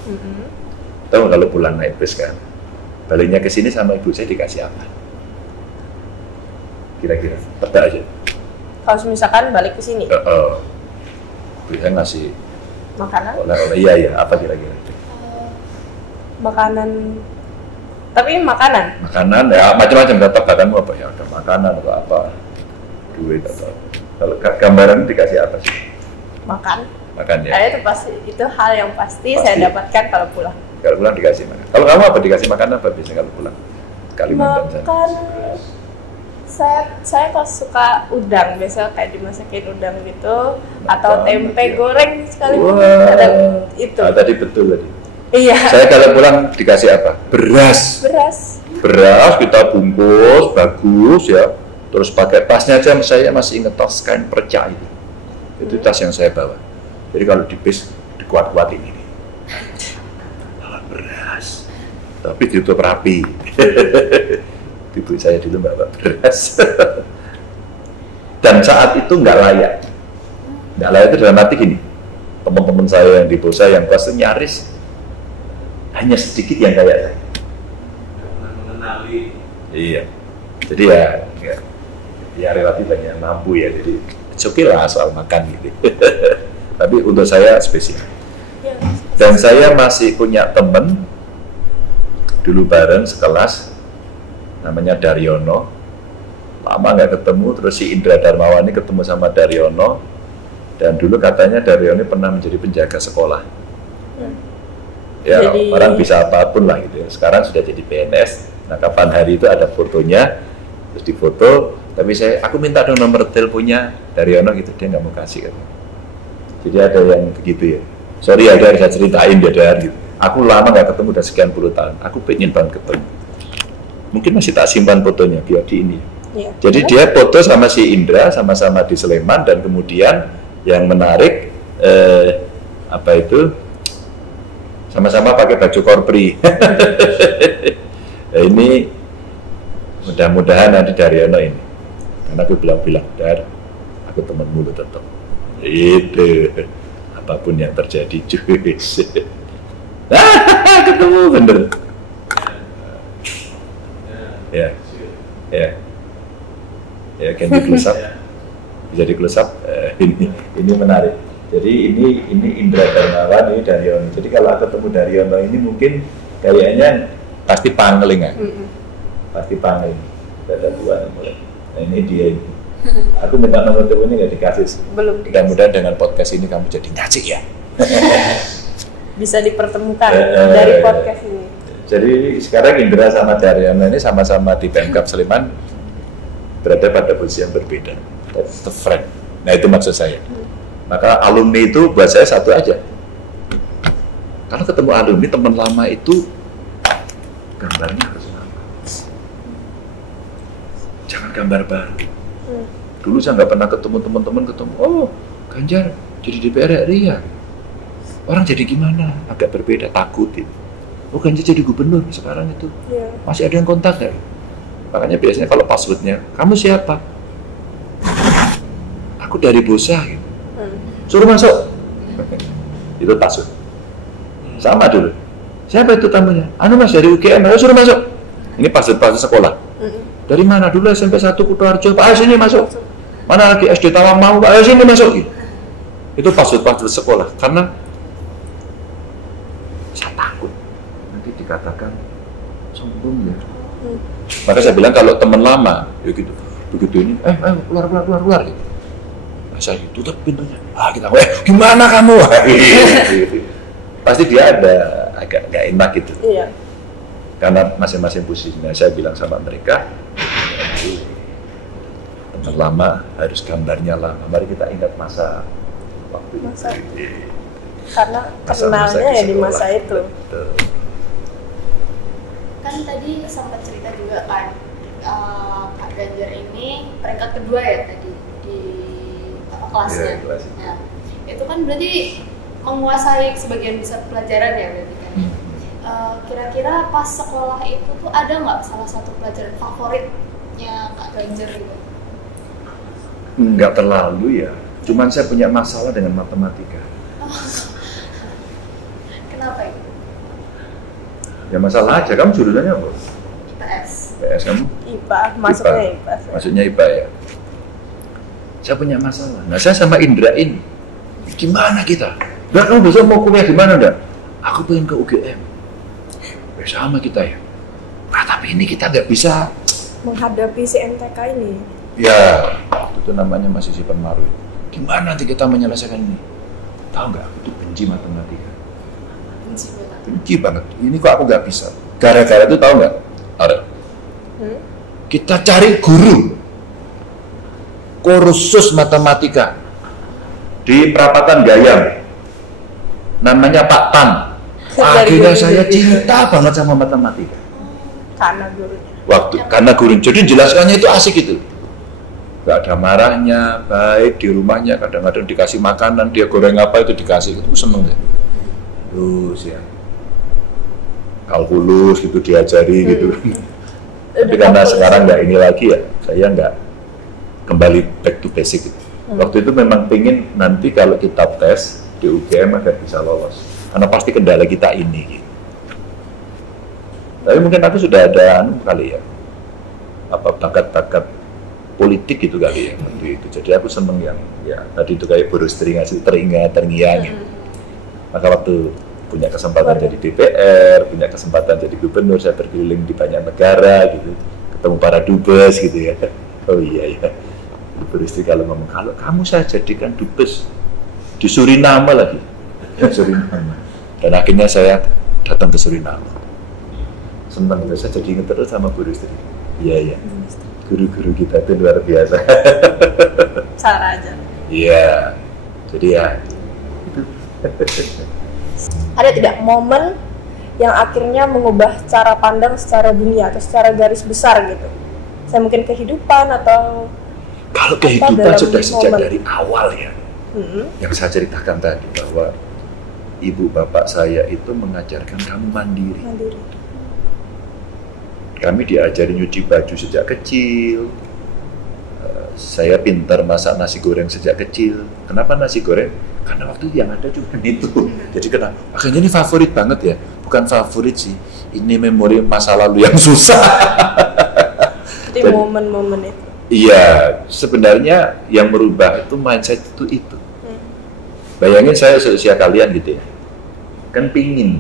Tahu kalau pulang naik bus kan, baliknya ke sini sama ibu saya dikasih apa? Kira-kira, tebak aja. Kalau misalkan balik ke sini, Ibu saya ngasih makanan, oleh-oleh, iya, apa kira-kira? makanan, tapi makanan. Makanan, ya macam-macam, tebakanmu apa ya, ada makanan atau apa, duit atau apa. Kalau gambaran dikasih apa sih? Makan. Makan ya? Nah, itu pasti, itu hal yang pasti Pasti. saya dapatkan kalau pulang. Kalau pulang dikasih makan. Kalau kamu apa dikasih makan apa biasanya kalau pulang? Kalimantan sana. Makan, saya kalau suka udang, biasanya kayak dimasakin udang gitu, atau tempe ya. goreng sekali Wah. kadang itu. Tadi betul tadi. Iya. Saya kalau pulang dikasih apa? Beras. Beras kita bungkus bagus ya. Terus pakai tasnya aja saya masih inget tas kain perca itu. Itu tas yang saya bawa. Jadi kalau di bis dikuat-kuatin ini. Bawa beras. Tapi ditutup rapi. Ibu saya dulu bawa beras. Dan saat itu nggak layak. Nggak layak itu dalam arti gini. Teman-teman saya yang di Bosa yang kelas itu nyaris hanya sedikit yang kayak saya. Mengenali. Iya. Jadi ya relatif banyak mampu ya, jadi oke lah soal makan gitu. Tapi untuk saya spesial. Dan saya masih punya temen dulu bareng sekelas, namanya Daryono. Lama nggak ketemu, terus si Indra Darmawan ini ketemu sama Daryono. Dan dulu katanya Daryono pernah menjadi penjaga sekolah. Ya, jadi, orang bisa apapun lah gitu ya. Sekarang sudah jadi PNS. Nah, kapan hari itu ada fotonya, terus difoto. Tapi aku minta dong nomor teleponnya Daryono gitu, dia nggak mau kasih kan. Jadi ada yang begitu ya. Sorry ya, saya ceritain dia gitu. Aku lama nggak ketemu, udah sekian puluh tahun. Aku pengen banget ketemu. Mungkin masih tak simpan fotonya biar di ini. Ya. Jadi dia foto sama si Indra, sama-sama di Sleman, dan kemudian yang menarik apa itu? Sama-sama pakai baju korpri. Nah, ini mudah-mudahan nanti Daryono ini, karena aku bilang Dar, aku temanmu lo tetap. Itu apapun yang terjadi, cuy. Ketemu bener. Ya, can di close up. Bisa di close up. Ini menarik. Jadi ini Indra Darmawan, ini Daryono. Jadi kalau ketemu Daryono ini mungkin kayaknya pasti pangling kan? Pasti pangling. Ada dua mulai. Nah ini dia ini. Aku minta nomor teleponnya nggak dikasih. Belum. Mudah-mudahan dengan podcast ini kamu jadi ngaji ya. Bisa dipertemukan dari podcast ini. Jadi sekarang Indra sama Daryono ini sama-sama di Pemkab Sleman berada pada posisi yang berbeda. That's the friend. Nah itu maksud saya. Maka alumni itu buat saya satu aja. Karena ketemu alumni, teman lama itu gambarnya harus sama. Jangan gambar baru. Dulu saya nggak pernah ketemu teman-teman oh Ganjar jadi DPR RI ya. Orang jadi gimana? Agak berbeda, takut itu. Oh Ganjar jadi gubernur sekarang itu. Masih ada yang kontak nggak? Makanya biasanya kalau passwordnya, kamu siapa? Aku dari Bosa gitu. Suruh masuk. Itu password. Sama dulu. Siapa itu tamunya? Anu Mas dari UGM, ayo suruh masuk. Ini password sekolah. Dari mana? Dulu SMP 1 Kutoarjo. Pak, ayo sini masuk. Mana lagi SD Tawang mau? Pak, ayo sini masuk. Itu password sekolah. Karena saya takut nanti dikatakan sombong ya. Maka saya bilang kalau teman lama, ya gitu. Begitu ini, keluar gitu. Saya tutup pintunya. Kita, gimana kamu? Pasti dia ada agak nggak enak gitu. Iya. Karena masing-masing posisinya. Saya bilang sama mereka, teman lama harus gambarnya lama. Mari kita ingat masa waktu itu. Karena kenalnya ya di masa itu. Betul. Kan tadi sempat cerita juga kan, Kak Ganjar ini peringkat kedua ya tadi di kelasnya. Nah, itu kan berarti menguasai sebagian besar pelajaran ya berarti kan. Kira-kira pas sekolah itu tuh ada nggak salah satu pelajaran favoritnya Kak Ganjar gitu? Nggak terlalu ya. Cuman saya punya masalah dengan matematika. Kenapa itu? Ya masalah aja. Kamu jurusannya apa? IPS. IPS kamu? IPA. Masuknya IPA. Maksudnya IPA ya. Saya punya masalah. Nah saya sama Indra ini, gimana kita? Nah, kamu besok mau kuliah di mana enggak? Aku pengen ke UGM. Sama kita ya. Nah, tapi ini kita nggak bisa menghadapi si MTK ini. Ya, itu namanya masih si penmaru. Gimana nanti kita menyelesaikan ini? Tahu nggak? Aku tuh benci matematika. Benci banget. Ini kok aku nggak bisa. Gara-gara itu tahu nggak? Ada. Kita cari guru kursus matematika di Perapatan Gayam. Namanya Pak Tan. Akhirnya saya cinta banget sama matematika. Karena gurunya. Karena gurunya. Jadi jelaskannya itu asik itu. Gak ada marahnya, baik di rumahnya. Kadang-kadang dikasih makanan, dia goreng apa itu dikasih. Itu seneng ya. Terus ya. Kalkulus gitu diajari gitu. Tapi karena sekarang nggak ini lagi ya, saya nggak kembali back to basic gitu. Waktu itu memang pingin nanti kalau kita tes di UGM agar bisa lolos. Karena pasti kendala kita ini gitu. Tapi mungkin aku sudah ada kali ya. bakat-bakat politik gitu kali ya waktu itu. Jadi aku seneng yang ya tadi itu kayak boros teringat gitu. Maka waktu punya kesempatan jadi DPR, punya kesempatan jadi gubernur, saya berkeliling di banyak negara gitu, ketemu para dubes gitu ya. Oh iya ya, beristri kalau ngomong, kalau kamu saya jadikan dubes di Suriname lagi, ya Suriname. Dan akhirnya saya datang ke Suriname. Senang, saya jadi ingat terus sama guru istri. Iya ya, guru-guru kita itu luar biasa. Cara aja. Iya, jadi ya. Ada tidak momen yang akhirnya mengubah cara pandang secara dunia atau secara garis besar gitu? Saya mungkin kehidupan atau kalau kehidupan dalam sudah sejak momen? dari awal ya. Yang saya ceritakan tadi bahwa ibu bapak saya itu mengajarkan kamu mandiri. Kami diajari nyuci baju sejak kecil. Saya pintar masak nasi goreng sejak kecil. Kenapa nasi goreng? Karena waktu yang ada cuma itu. Jadi kenapa? Makanya ini favorit banget ya. Bukan favorit sih. Ini memori masa lalu yang susah. Jadi momen-momen itu. Iya, sebenarnya yang merubah itu mindset itu. Bayangin saya seusia kalian gitu ya. Kan pingin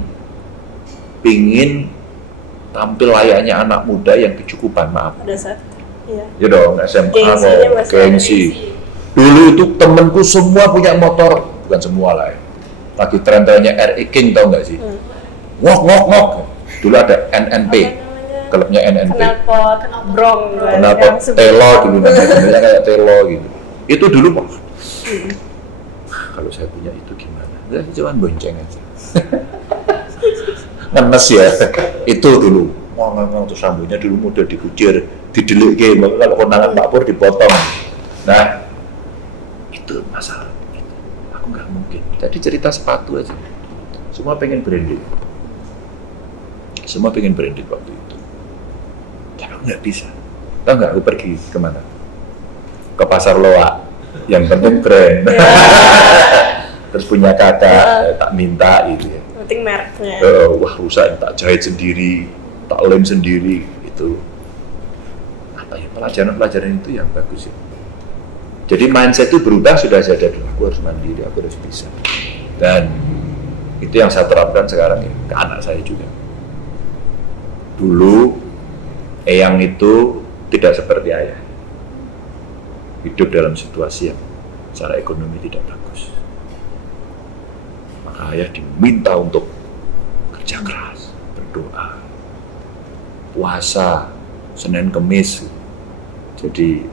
tampil layaknya anak muda yang kecukupan, maaf. Pada saat iya. Ya dong, SMA kok, gengsi. Dulu itu temenku semua punya motor, bukan semua lah ya. Lagi tren-trennya RE King, tau nggak sih? Ngok. Dulu ada NNP, klubnya NNP. Knalpot, brong, Knalpot, telo dulu namanya kayak telo gitu. Itu dulu kok. Kalau saya punya itu gimana? Ya, cuma bonceng aja. Ngenes ya, itu dulu. Ngomong terus rambutnya dulu muda dikucir, didelik kalau kondangan Pak Pur dipotong. Nah, itu masalah. Aku nggak mungkin. Jadi cerita sepatu aja. Semua pengen branded. Waktu itu. Tapi aku nggak bisa. Tahu nggak? Aku pergi kemana? Ke pasar Loak. Yang penting brand. Terus punya kakak, tak minta gitu ya. penting mereknya. Wah rusak, tak jahit sendiri, tak lem sendiri, itu apa ya, pelajaran itu yang bagus ya. Jadi mindset itu berubah sudah saja dulu, aku harus mandiri, aku harus bisa. Dan itu yang saya terapkan sekarang ya, ke anak saya juga. Dulu Eyang itu tidak seperti ayah, hidup dalam situasi yang secara ekonomi tidak bagus. Maka ayah diminta untuk kerja keras, berdoa, puasa, Senin Kemis. Jadi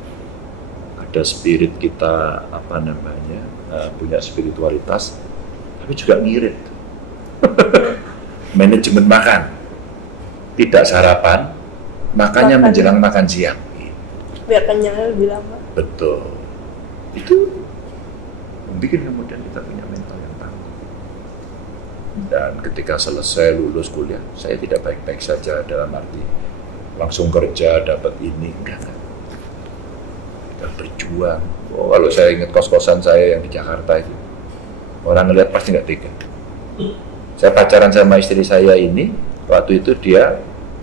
ada spirit kita punya spiritualitas, tapi juga ngirit. Manajemen makan, tidak sarapan, makannya menjelang makan siang. Biar kenyang lebih lama. Betul. Itu membuat kemudian kita punya mental yang tangguh. Dan ketika selesai lulus kuliah, saya tidak baik-baik saja dalam arti langsung kerja dapat ini, enggak. Kita berjuang. Kalau saya ingat kos-kosan saya yang di Jakarta itu, orang ngeliat pasti nggak tega. Saya pacaran sama istri saya ini, waktu itu dia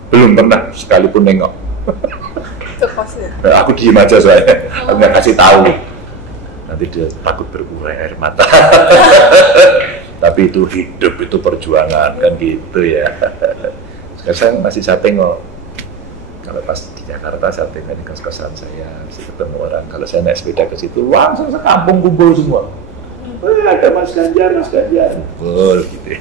belum pernah sekalipun nengok. Ke kosnya. Aku diem aja soalnya, aku nggak kasih tahu. Nanti dia takut berurai air mata. Tapi itu hidup, itu perjuangan, kan gitu ya. Sekarang masih saya tengok. Kalau pas di Jakarta saya tengok di kos-kosan saya, masih ketemu orang. Kalau saya naik sepeda ke situ, langsung sekampung kumpul semua. Ada Mas Ganjar. Gitu ya.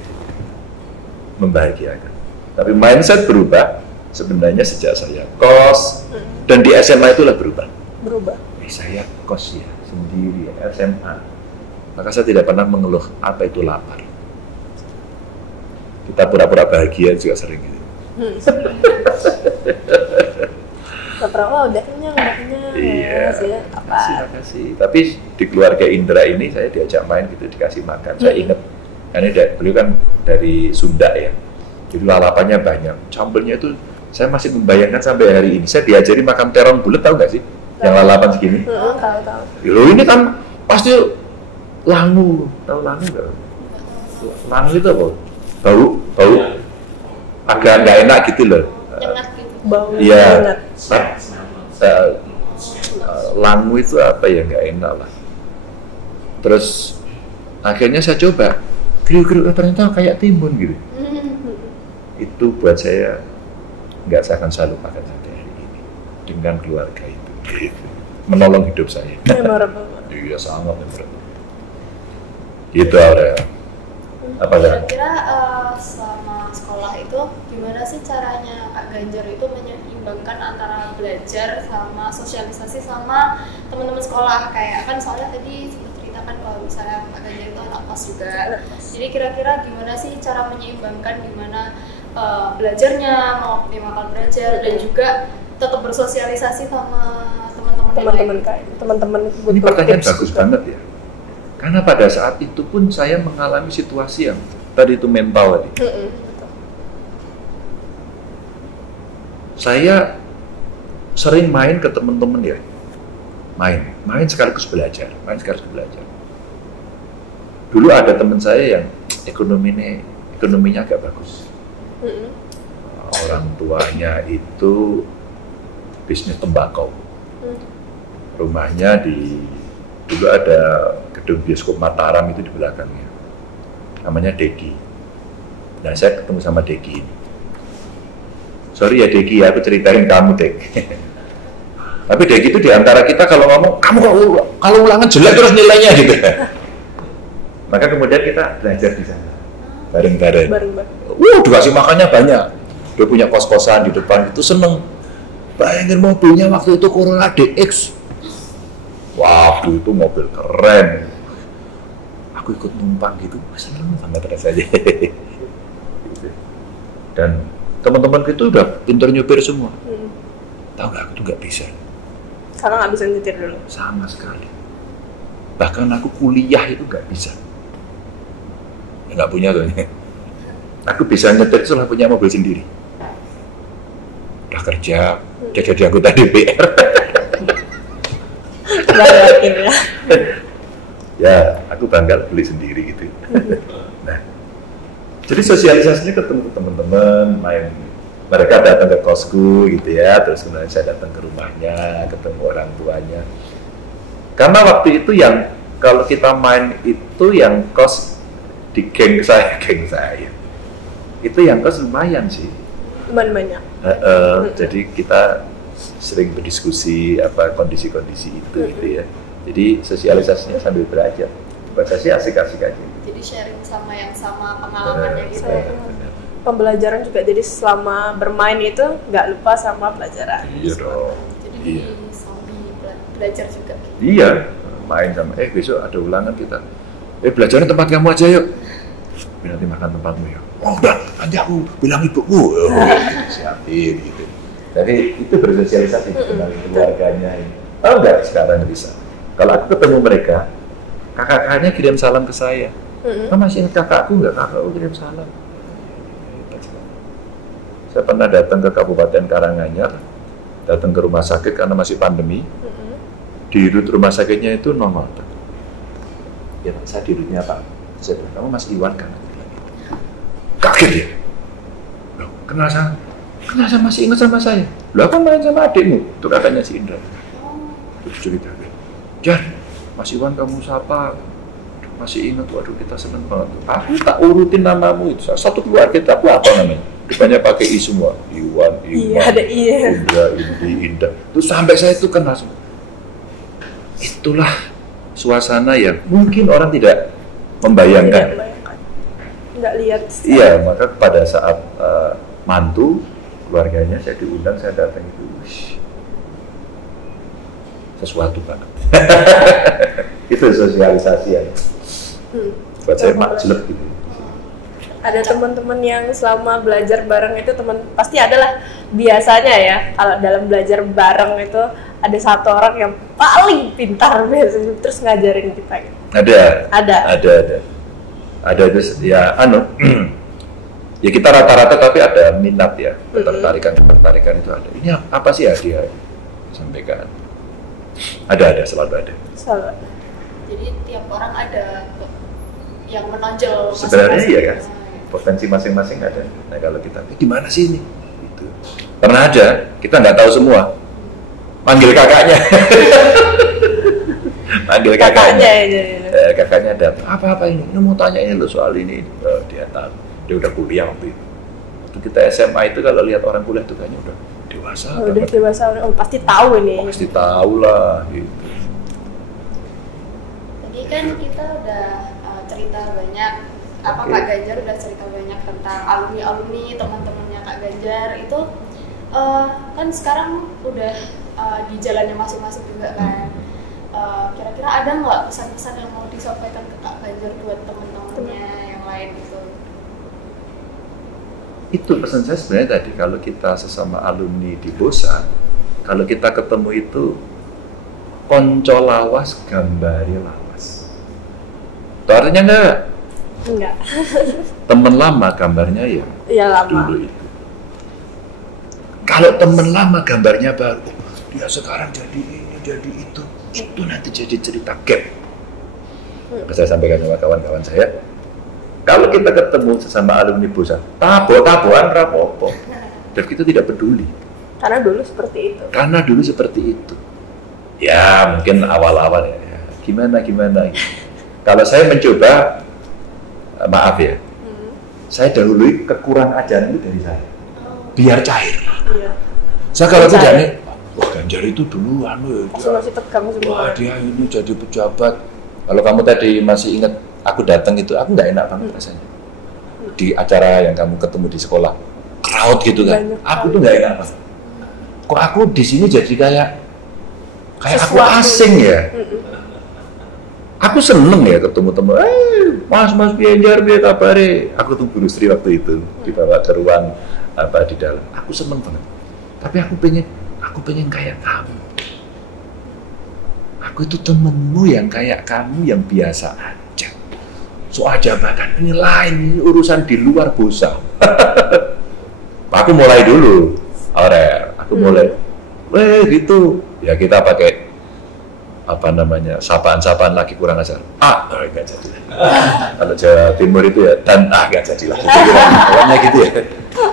Membahagiakan. Tapi mindset berubah sebenarnya sejak saya kos, dan di SMA itulah berubah. Saya kos ya, sendiri ya, SMA. Maka saya tidak pernah mengeluh apa itu lapar. Kita pura-pura bahagia juga sering gitu. Udah kenyang. Iya, apa? kasih. Tapi di keluarga Indra ini saya diajak main gitu, dikasih makan. Saya ingat, karena beliau kan dari Sunda ya. Jadi lalapannya banyak. Sambelnya itu saya masih membayangkan sampai hari ini. Saya diajari makan terong bulat, tahu nggak sih? Yang lalapan segini. Tahu. Loh ini kan pasti langu. Tahu langu nggak? Langu itu apa? Bau. Agak nggak enak gitu loh. Nyengat gitu. Bau Iya. banget. langu itu apa ya, nggak enak lah. Terus akhirnya saya coba kriuk-kriuk, ternyata kayak timun gitu. Itu buat saya nggak saya akan selalu lupakan sampai hari ini dengan keluarga itu gitu. Menolong hidup saya. Iya, sangat memorable. Gitu Aurel. Apa ya? Kira-kira selama sekolah itu gimana sih caranya Kak Ganjar itu menyeimbangkan antara belajar sama sosialisasi sama teman-teman sekolah? Kayak kan soalnya tadi sempat ceritakan kalau misalnya Kak Ganjar itu anak kos juga. Jadi kira-kira gimana sih cara menyeimbangkan gimana belajarnya, mengoptimalkan belajar dan juga tetap bersosialisasi sama teman-teman. Ini pertanyaan bagus banget ya. Karena pada saat itu pun saya mengalami situasi yang tadi itu mental tadi. Saya sering main ke teman-teman ya, main sekaligus belajar. Dulu ada teman saya yang ekonominya agak bagus. Orang tuanya itu bisnis tembakau. Rumahnya dulu ada gedung bioskop Mataram itu di belakangnya, namanya Deki. Nah, saya ketemu sama Deki ini. Sorry ya Deki, aku ceritain kamu Dek. Tapi Deki itu diantara kita kalau ngomong, kamu kalau ulangan jelek terus nilainya gitu. Maka kemudian kita belajar di sana bareng-bareng. Dikasih makannya banyak. Dia punya kos-kosan di depan, itu seneng. Bayangin mobilnya waktu itu Corolla DX. Waduh, itu mobil keren. Aku ikut numpang gitu, seneng banget rasanya. Dan teman-teman itu udah pintar nyupir semua. Tahu nggak, aku tuh nggak bisa. Karena nggak bisa nyetir dulu. Sama sekali. Bahkan aku kuliah itu nggak bisa. Ya, nggak punya tuh. Aku bisa nyetir setelah punya mobil sendiri. Udah kerja, jadi anggota DPR. Ya, aku bangga beli sendiri gitu. Nah, jadi sosialisasinya ketemu teman-teman, main. Mereka datang ke kosku gitu ya, terus kemudian saya datang ke rumahnya, ketemu orang tuanya. Karena waktu itu yang kalau kita main itu yang kos di geng saya, itu yang kos lumayan sih. Lumayan banyak. Jadi kita sering berdiskusi apa kondisi-kondisi itu gitu ya. Jadi sosialisasinya sambil belajar. Buat saya sih asik-asik aja. Jadi sharing sama yang sama pengalamannya gitu. Pembelajaran juga, jadi selama bermain itu nggak lupa sama pelajaran. Iya dong. Jadi sambil belajar juga. Iya, main sama besok ada ulangan kita. Belajarnya tempat kamu aja yuk. Nanti makan tempatmu ya. Oh udah, nanti aku bilang ibuku. Siapin gitu. Jadi itu bersosialisasi dengan keluarganya. Tahu nggak sekarang bisa? Kalau aku ketemu mereka, kakak-kakaknya kirim salam ke saya. Masih ingat kakakku nggak? Kakakku kirim salam. Saya pernah datang ke Kabupaten Karanganyar, datang ke rumah sakit karena masih pandemi. Di rumah sakitnya itu nongol. Ya Pak, saya di rutnya Pak. Saya bilang, kamu Mas Iwan kan? Kaget ya? Loh, kenal sama masih ingat sama saya? Loh, apa main sama adikmu? Itu katanya si Indra. Itu cerita. Jan, Mas Iwan kamu sapa? Masih ingat, waduh kita seneng banget. Aku tak urutin namamu itu. Satu keluarga kita, aku apa namanya? Rupanya pakai I semua. Iwan, ada Indra, Indah. Terus sampai saya itu kenal semua. Itulah suasana yang mungkin orang tidak membayangkan. Nggak lihat. Iya, maka pada saat mantu keluarganya saya diundang, saya datang itu sesuatu banget. Itu sosialisasi ya. Buat saya makjleb gitu. Ada teman-teman yang selama belajar bareng itu pasti adalah biasanya ya, kalau dalam belajar bareng itu ada satu orang yang paling pintar biasanya terus ngajarin kita gitu. Ada itu ya ya kita rata-rata tapi ada minat ya, ketertarikan itu ada. Ini apa sih ya dia sampaikan? Ada selalu ada. Jadi tiap orang ada yang menonjol. Sebenarnya iya kan, potensi masing-masing ada. Nah kalau kita gimana sih ini? Itu pernah aja kita nggak tahu semua. Manggil kakaknya. Manggil kakaknya. Kakaknya datang. Apa ini? Ini mau tanya ini lo soal ini. Dia tahu. Dia udah kuliah waktu itu. Waktu kita SMA itu kalau lihat orang kuliah itu kayaknya udah dewasa. Udah dewasa. Oh, pasti tahu ini. Pasti tahu lah. Gitu. Tadi kan kita udah cerita banyak. Kak Ganjar udah cerita banyak tentang alumni teman-temannya Kak Ganjar itu kan sekarang udah di jalannya masing-masing juga kan. Kira-kira ada nggak pesan-pesan yang mau disampaikan ke Kak Ganjar buat teman-temannya yang lain gitu? Itu pesan saya sebenarnya tadi, kalau kita sesama alumni di BOSA, kalau kita ketemu itu konco lawas gambari lawas. Itu artinya enggak? Temen lama gambarnya ya lama. Dulu itu. Kalau temen lama gambarnya baru, dia sekarang jadi ini, jadi itu nanti jadi cerita gap. Saya sampaikan sama kawan-kawan saya, kalau kita ketemu sesama alumni BOSA, taboan rapopo, dan kita tidak peduli. Karena dulu seperti itu. Ya mungkin awal-awal ya. Gimana? Kalau saya mencoba, maaf ya, saya dahului kekurangan ajaran itu dari saya, biar cair. Iya. Saya kalau tidak nih, Ganjar itu dulu masih tegang semua. Wah, dia ini jadi pejabat. Kalau kamu tadi masih ingat aku datang itu, aku nggak enak banget rasanya. Di acara yang kamu ketemu di sekolah, crowd gitu kan. Banyak aku tuh nggak enak banget. Kok aku di sini jadi kayak aku asing ya. Aku seneng ya ketemu teman. Mas Ganjar, biar kabare. Aku tuh guru Sri waktu itu dibawa ke ruang di dalam. Aku seneng banget. Tapi aku pengen kayak kamu. Aku itu temenmu yang kayak kamu yang biasa aja. Soal jabatan ini lain, ini urusan di luar BOSA. Aku mulai dulu, aku mulai, gitu. Ya kita pakai sapaan-sapaan lagi kurang ajar. Enggak jadi. Kalau Jawa Timur itu ya, enggak jadi lah. Pokoknya gitu ya.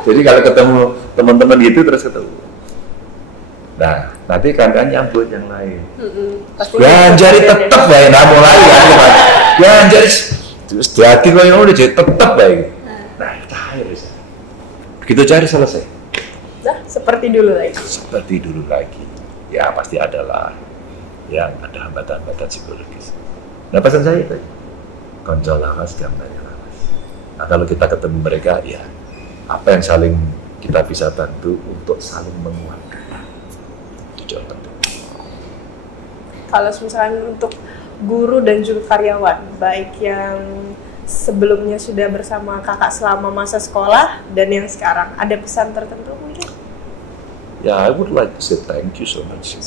Jadi kalau ketemu teman-teman gitu terus ketemu. Nah, nanti kan nyambut yang lain. Ganjar tetep baik, mulai kan. Ganjar terus jadi kok yang udah jadi tetep baik. Nah, cair. Begitu cair selesai. Seperti dulu lagi. Ya pasti adalah yang ada hambatan-hambatan psikologis. Nah, pesan saya itu, konco lawas gambarnya lawas. Nah, kalau kita ketemu mereka, ya apa yang saling kita bisa bantu untuk saling menguatkan. Itu jauh penting. Kalau misalnya untuk guru dan juga karyawan, baik yang sebelumnya sudah bersama kakak selama masa sekolah dan yang sekarang, ada pesan tertentu mungkin? Ya, I would like to say thank you so much.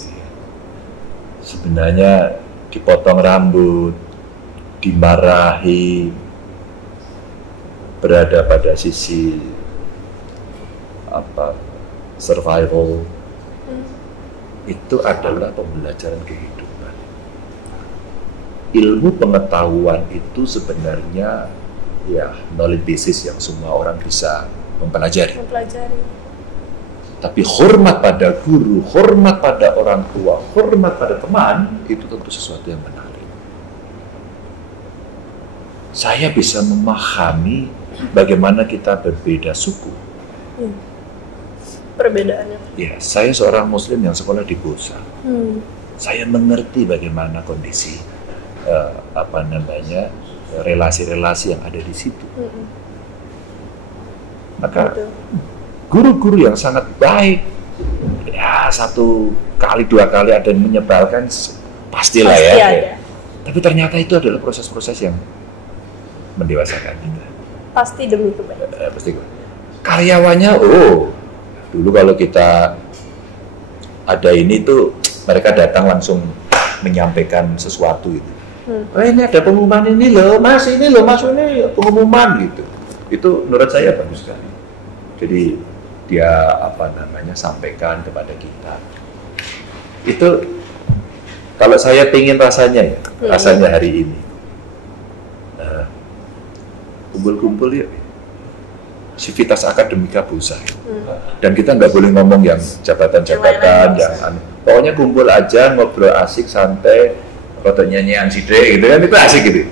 Sebenarnya dipotong rambut, dimarahi, berada pada sisi survival, itu adalah pembelajaran kehidupan. Ilmu pengetahuan itu sebenarnya ya knowledge basis yang semua orang bisa mempelajari. Tapi hormat pada guru, hormat pada orang tua, hormat pada teman, itu tentu sesuatu yang menarik. Saya bisa memahami bagaimana kita berbeda suku. Perbedaannya. Ya, saya seorang Muslim yang sekolah di BOSA. Saya mengerti bagaimana kondisi relasi-relasi yang ada di situ. Maka guru-guru yang sangat baik, ya 1 kali 2 kali ada yang menyebalkan, pastilah ya. Tapi ternyata itu adalah proses-proses yang mendewasakan kita. Pasti demi kebaikan. Pasti. Karyawannya, dulu kalau kita ada ini tuh mereka datang langsung menyampaikan sesuatu gitu. Ini ada pengumuman ini loh, mas ini pengumuman gitu. Itu menurut saya bagus sekali. Jadi dia sampaikan kepada kita. Itu kalau saya pingin rasanya rasanya hari ini kumpul-kumpul yuk. Civitas Akademika Busa. Dan kita nggak boleh ngomong yang jabatan-jabatan, yang pokoknya kumpul aja, ngobrol asik, santai, foto nyanyian side gitu kan, itu asik gitu.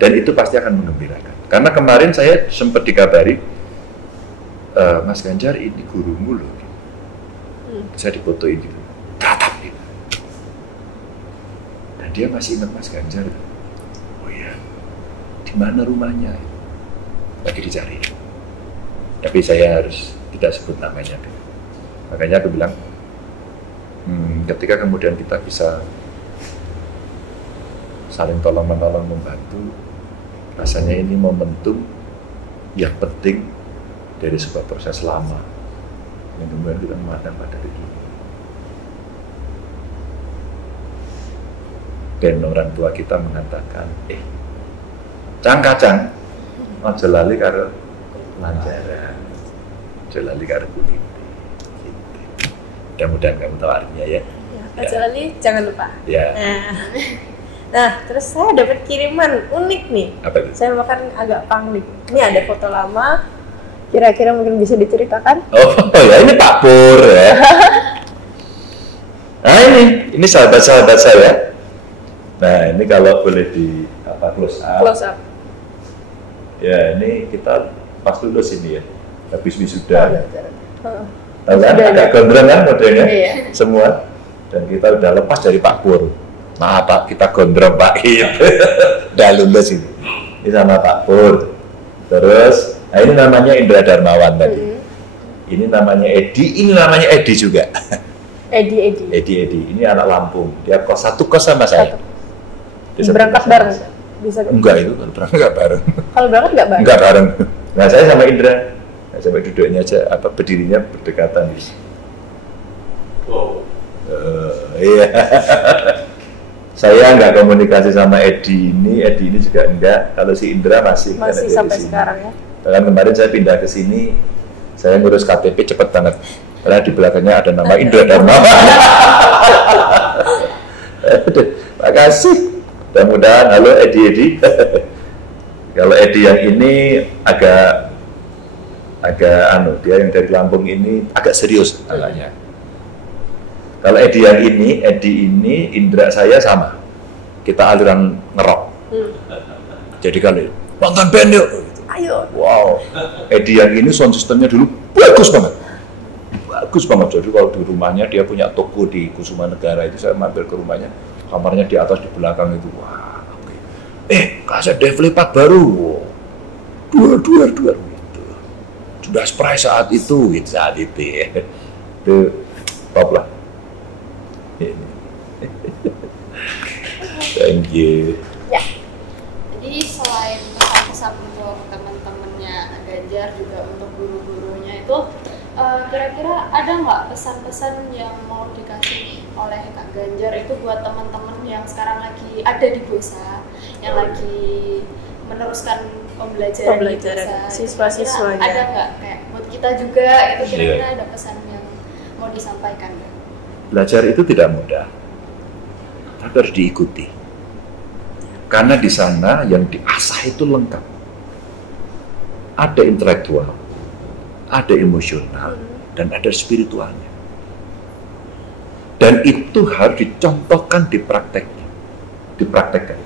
Dan itu pasti akan menggembirakan. Karena kemarin saya sempat dikabari, Mas Ganjar ini gurumu loh. Saya difotoin gitu, tatap gitu. Dan dia masih ingat Mas Ganjar. Oh iya, di mana rumahnya? Lagi dicari. Tapi saya harus tidak sebut namanya. Makanya aku bilang, ketika kemudian kita bisa saling tolong-menolong membantu, rasanya ini momentum yang penting dari sebuah proses lama yang kemudian kita memandang pada diri. Dan orang tua kita mengatakan, cang-kacang, aja lali karo lanjaran, aja lali karo kulit. Mudah-mudahan kamu tahu artinya ya. Aja lali, jangan lupa. Ya. Nah, terus saya dapat kiriman unik nih. Apa itu? Saya bahkan agak panik. Ini ada foto lama. Kira-kira mungkin bisa diceritakan? Oh ya, ini Pak Pur ya. Nah ini sahabat-sahabat saya. Nah ini kalau boleh di close up. Close up. Ya ini kita pas lulus ini ya, habis wisuda. Tahu kan? Sudah, Agak gondrong kan modelnya, iya. semua. Dan kita udah lepas dari Pak Pur. Maaf Pak, kita gondrong Pak. Udah lulus ini. Ini sama Pak Pur. Terus, nah ini namanya Indra Darmawan tadi. Ini namanya Edi, ini namanya Edi juga. Edi. Ini anak Lampung. Dia satu kos sama saya. Dia Berangkat bareng? Bisa. Enggak, itu kalau berangkat enggak bareng. Kalau berangkat enggak bareng? Enggak bareng. Nah saya sama Indra, sampai duduknya aja, berdirinya berdekatan. Wow. Iya. Saya enggak komunikasi sama Edi ini juga enggak. Kalau si Indra masih sampai sekarang ya. Bahkan kemarin saya pindah ke sini, saya ngurus KTP cepet banget. Karena di belakangnya ada nama Indra Darmawan. Makasih. Mudah-mudahan, halo Edi. Kalau Edi yang ini agak dia yang dari Lampung ini agak serius anaknya. Kalau Edi ini Indra saya sama. Kita aliran ngerok. Jadi kalau nonton band yuk. Ayo. Wow. Edi yang ini sound systemnya dulu bagus banget. Jadi kalau di rumahnya dia punya toko di Kusuma Negara itu, saya mampir ke rumahnya, kamarnya di atas di belakang itu. Wah, oke. Kaset Def Leppard baru. Wow. Dua gitu. Sudah spray saat itu ya. Itu top lah. Thank you. Ya. Jadi selain pesan-pesan untuk teman-temannya Ganjar, juga untuk guru-gurunya itu, kira-kira ada nggak pesan-pesan yang mau dikasih oleh Kak Ganjar itu buat teman-teman yang sekarang lagi ada di Busa, yang lagi meneruskan pembelajaran di Busa, siswa-siswanya? Ada nggak kayak buat kita juga itu, kira-kira ada pesan yang mau disampaikan? Belajar itu tidak mudah, tapi harus diikuti. Karena di sana yang diasah itu lengkap. Ada intelektual, ada emosional, dan ada spiritualnya. Dan itu harus dicontohkan di dipraktekkan.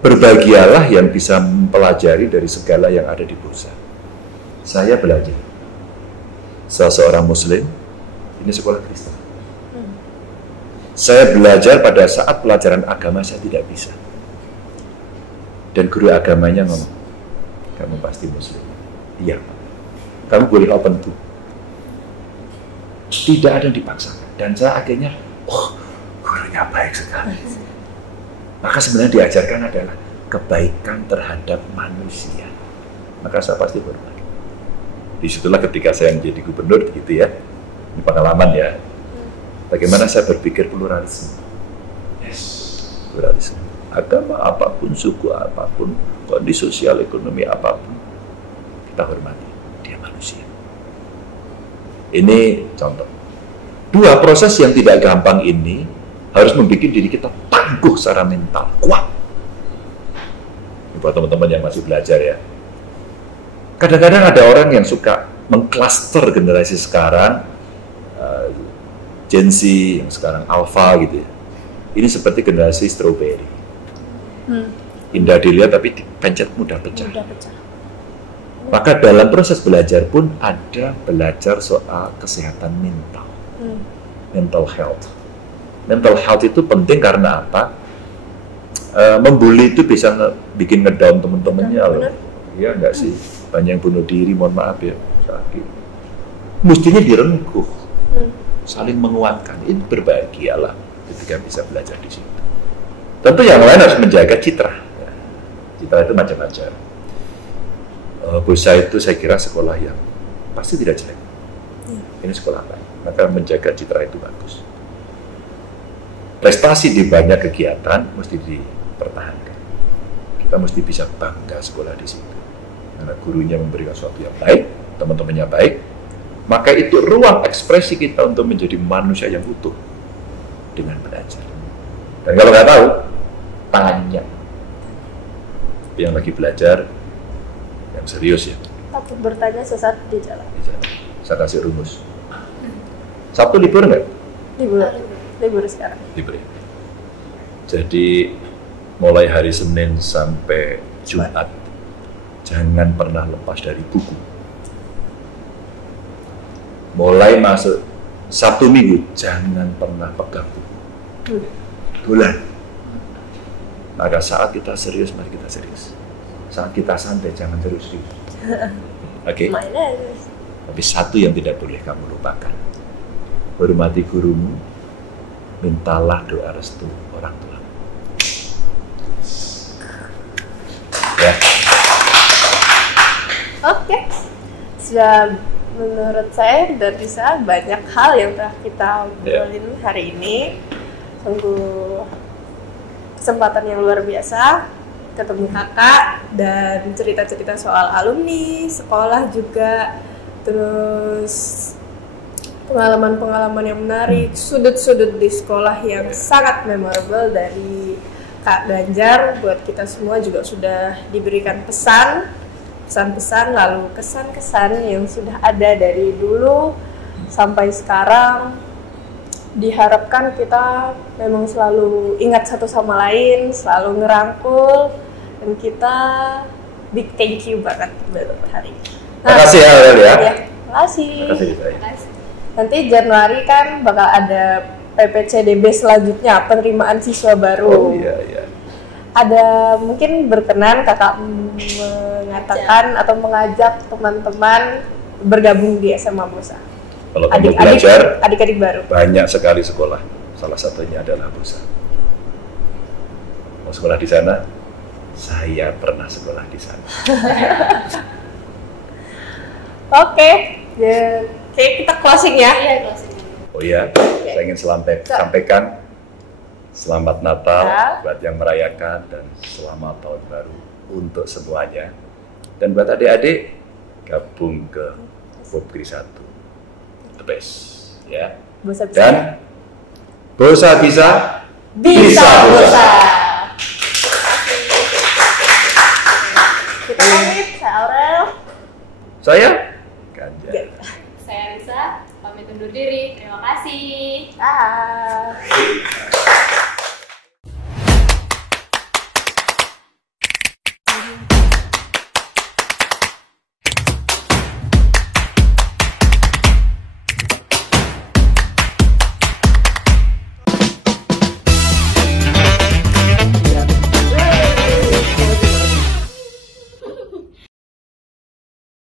Berbahagialah yang bisa mempelajari dari segala yang ada di Busa. Saya belajar. Seorang Muslim, ini sekolah Kristen. Saya belajar pada saat pelajaran agama saya tidak bisa. Dan guru agamanya ngomong, kamu pasti Muslim. Iya, kamu boleh open book. Tidak ada yang dipaksakan. Dan saya akhirnya, gurunya baik sekali. Maka sebenarnya diajarkan adalah kebaikan terhadap manusia. Maka saya pasti hormat. Disitulah ketika saya menjadi gubernur gitu ya. Ini pengalaman ya. Bagaimana saya berpikir pluralisme. Pluralisme. Agama apapun, suku apapun, kondisi sosial ekonomi apapun, kita hormati. Dia manusia. Ini contoh. Dua proses yang tidak gampang ini harus membuat diri kita tangguh secara mental, kuat. Ini buat teman-teman yang masih belajar ya. Kadang-kadang ada orang yang suka mengklaster generasi sekarang, Gen Z yang sekarang Alpha gitu ya. Ini seperti generasi strawberry. Indah dilihat tapi dipencet mudah pecah. Mudah pecah. Maka dalam proses belajar pun ada belajar soal kesehatan mental. Mental health. Mental health itu penting karena apa? Membuli itu bisa bikin ngedown temen-temennya loh. Iya enggak sih? Banyak yang bunuh diri, mohon maaf ya. Sakit. Mestinya direngkuh. Saling menguatkan. Ini berbahagialah ketika bisa belajar di situ. Tentu yang lain harus menjaga citra. Citra itu macam-macam. Bosa itu saya kira sekolah yang pasti tidak jelek. Ini sekolah baik. Maka menjaga citra itu bagus. Prestasi di banyak kegiatan mesti dipertahankan. Kita mesti bisa bangga sekolah di situ. Karena gurunya memberikan sesuatu yang baik, teman-temannya baik, maka itu ruang ekspresi kita untuk menjadi manusia yang utuh dengan belajar. Dan kalau nggak tahu, tanya. Yang lagi belajar, yang serius ya. Takut bertanya sesaat di jalan. Saya kasih rumus. Sabtu libur nggak? Libur sekarang. Libur ya. Jadi mulai hari Senin sampai Jumat, jangan pernah lepas dari buku. Mulai masuk Sabtu Minggu, jangan pernah pegang buku. Bulan. Maka saat kita serius, mari kita serius. Saat kita santai, jangan terus serius. Oke? Tapi satu yang tidak boleh kamu lupakan. Hormati gurumu, mintalah doa restu orang tua. Ya. Oke. Sudah menurut saya dan bisa banyak hal yang telah kita obrolin hari ini. Sungguh kesempatan yang luar biasa ketemu kakak dan cerita-cerita soal alumni, sekolah juga, terus pengalaman-pengalaman yang menarik, sudut-sudut di sekolah yang sangat memorable dari Kak Ganjar. Buat kita semua juga sudah diberikan pesan-pesan, lalu kesan-kesan yang sudah ada dari dulu sampai sekarang. Diharapkan kita memang selalu ingat satu sama lain, selalu ngerangkul, dan kita big thank you banget buat hari ini. Terima kasih ya Aurel ya. Terima kasih. Terima kasih. Nanti Januari kan bakal ada PPCDB selanjutnya, penerimaan siswa baru. Oh iya. Ada mungkin berkenan kakak mengatakan atau mengajak teman-teman bergabung di SMA Bosa. Kalau kamu belajar, adik-adik baru. Banyak sekali sekolah. Salah satunya adalah Bosa. Mau sekolah di sana? Saya pernah sekolah di sana. Oke, kita closing ya. Iya, closing. Oh iya, saya ingin sampaikan selamat Natal buat yang merayakan dan selamat tahun baru untuk semuanya. Dan buat adik-adik, gabung ke Popgri 1. The best, ya. Bosa bisa. Dan Bosa bisa Bosa. Kita pamit, saya Aurel. Saya Ganjar. Saya Risa, pamit undur diri. Terima kasih. Bye.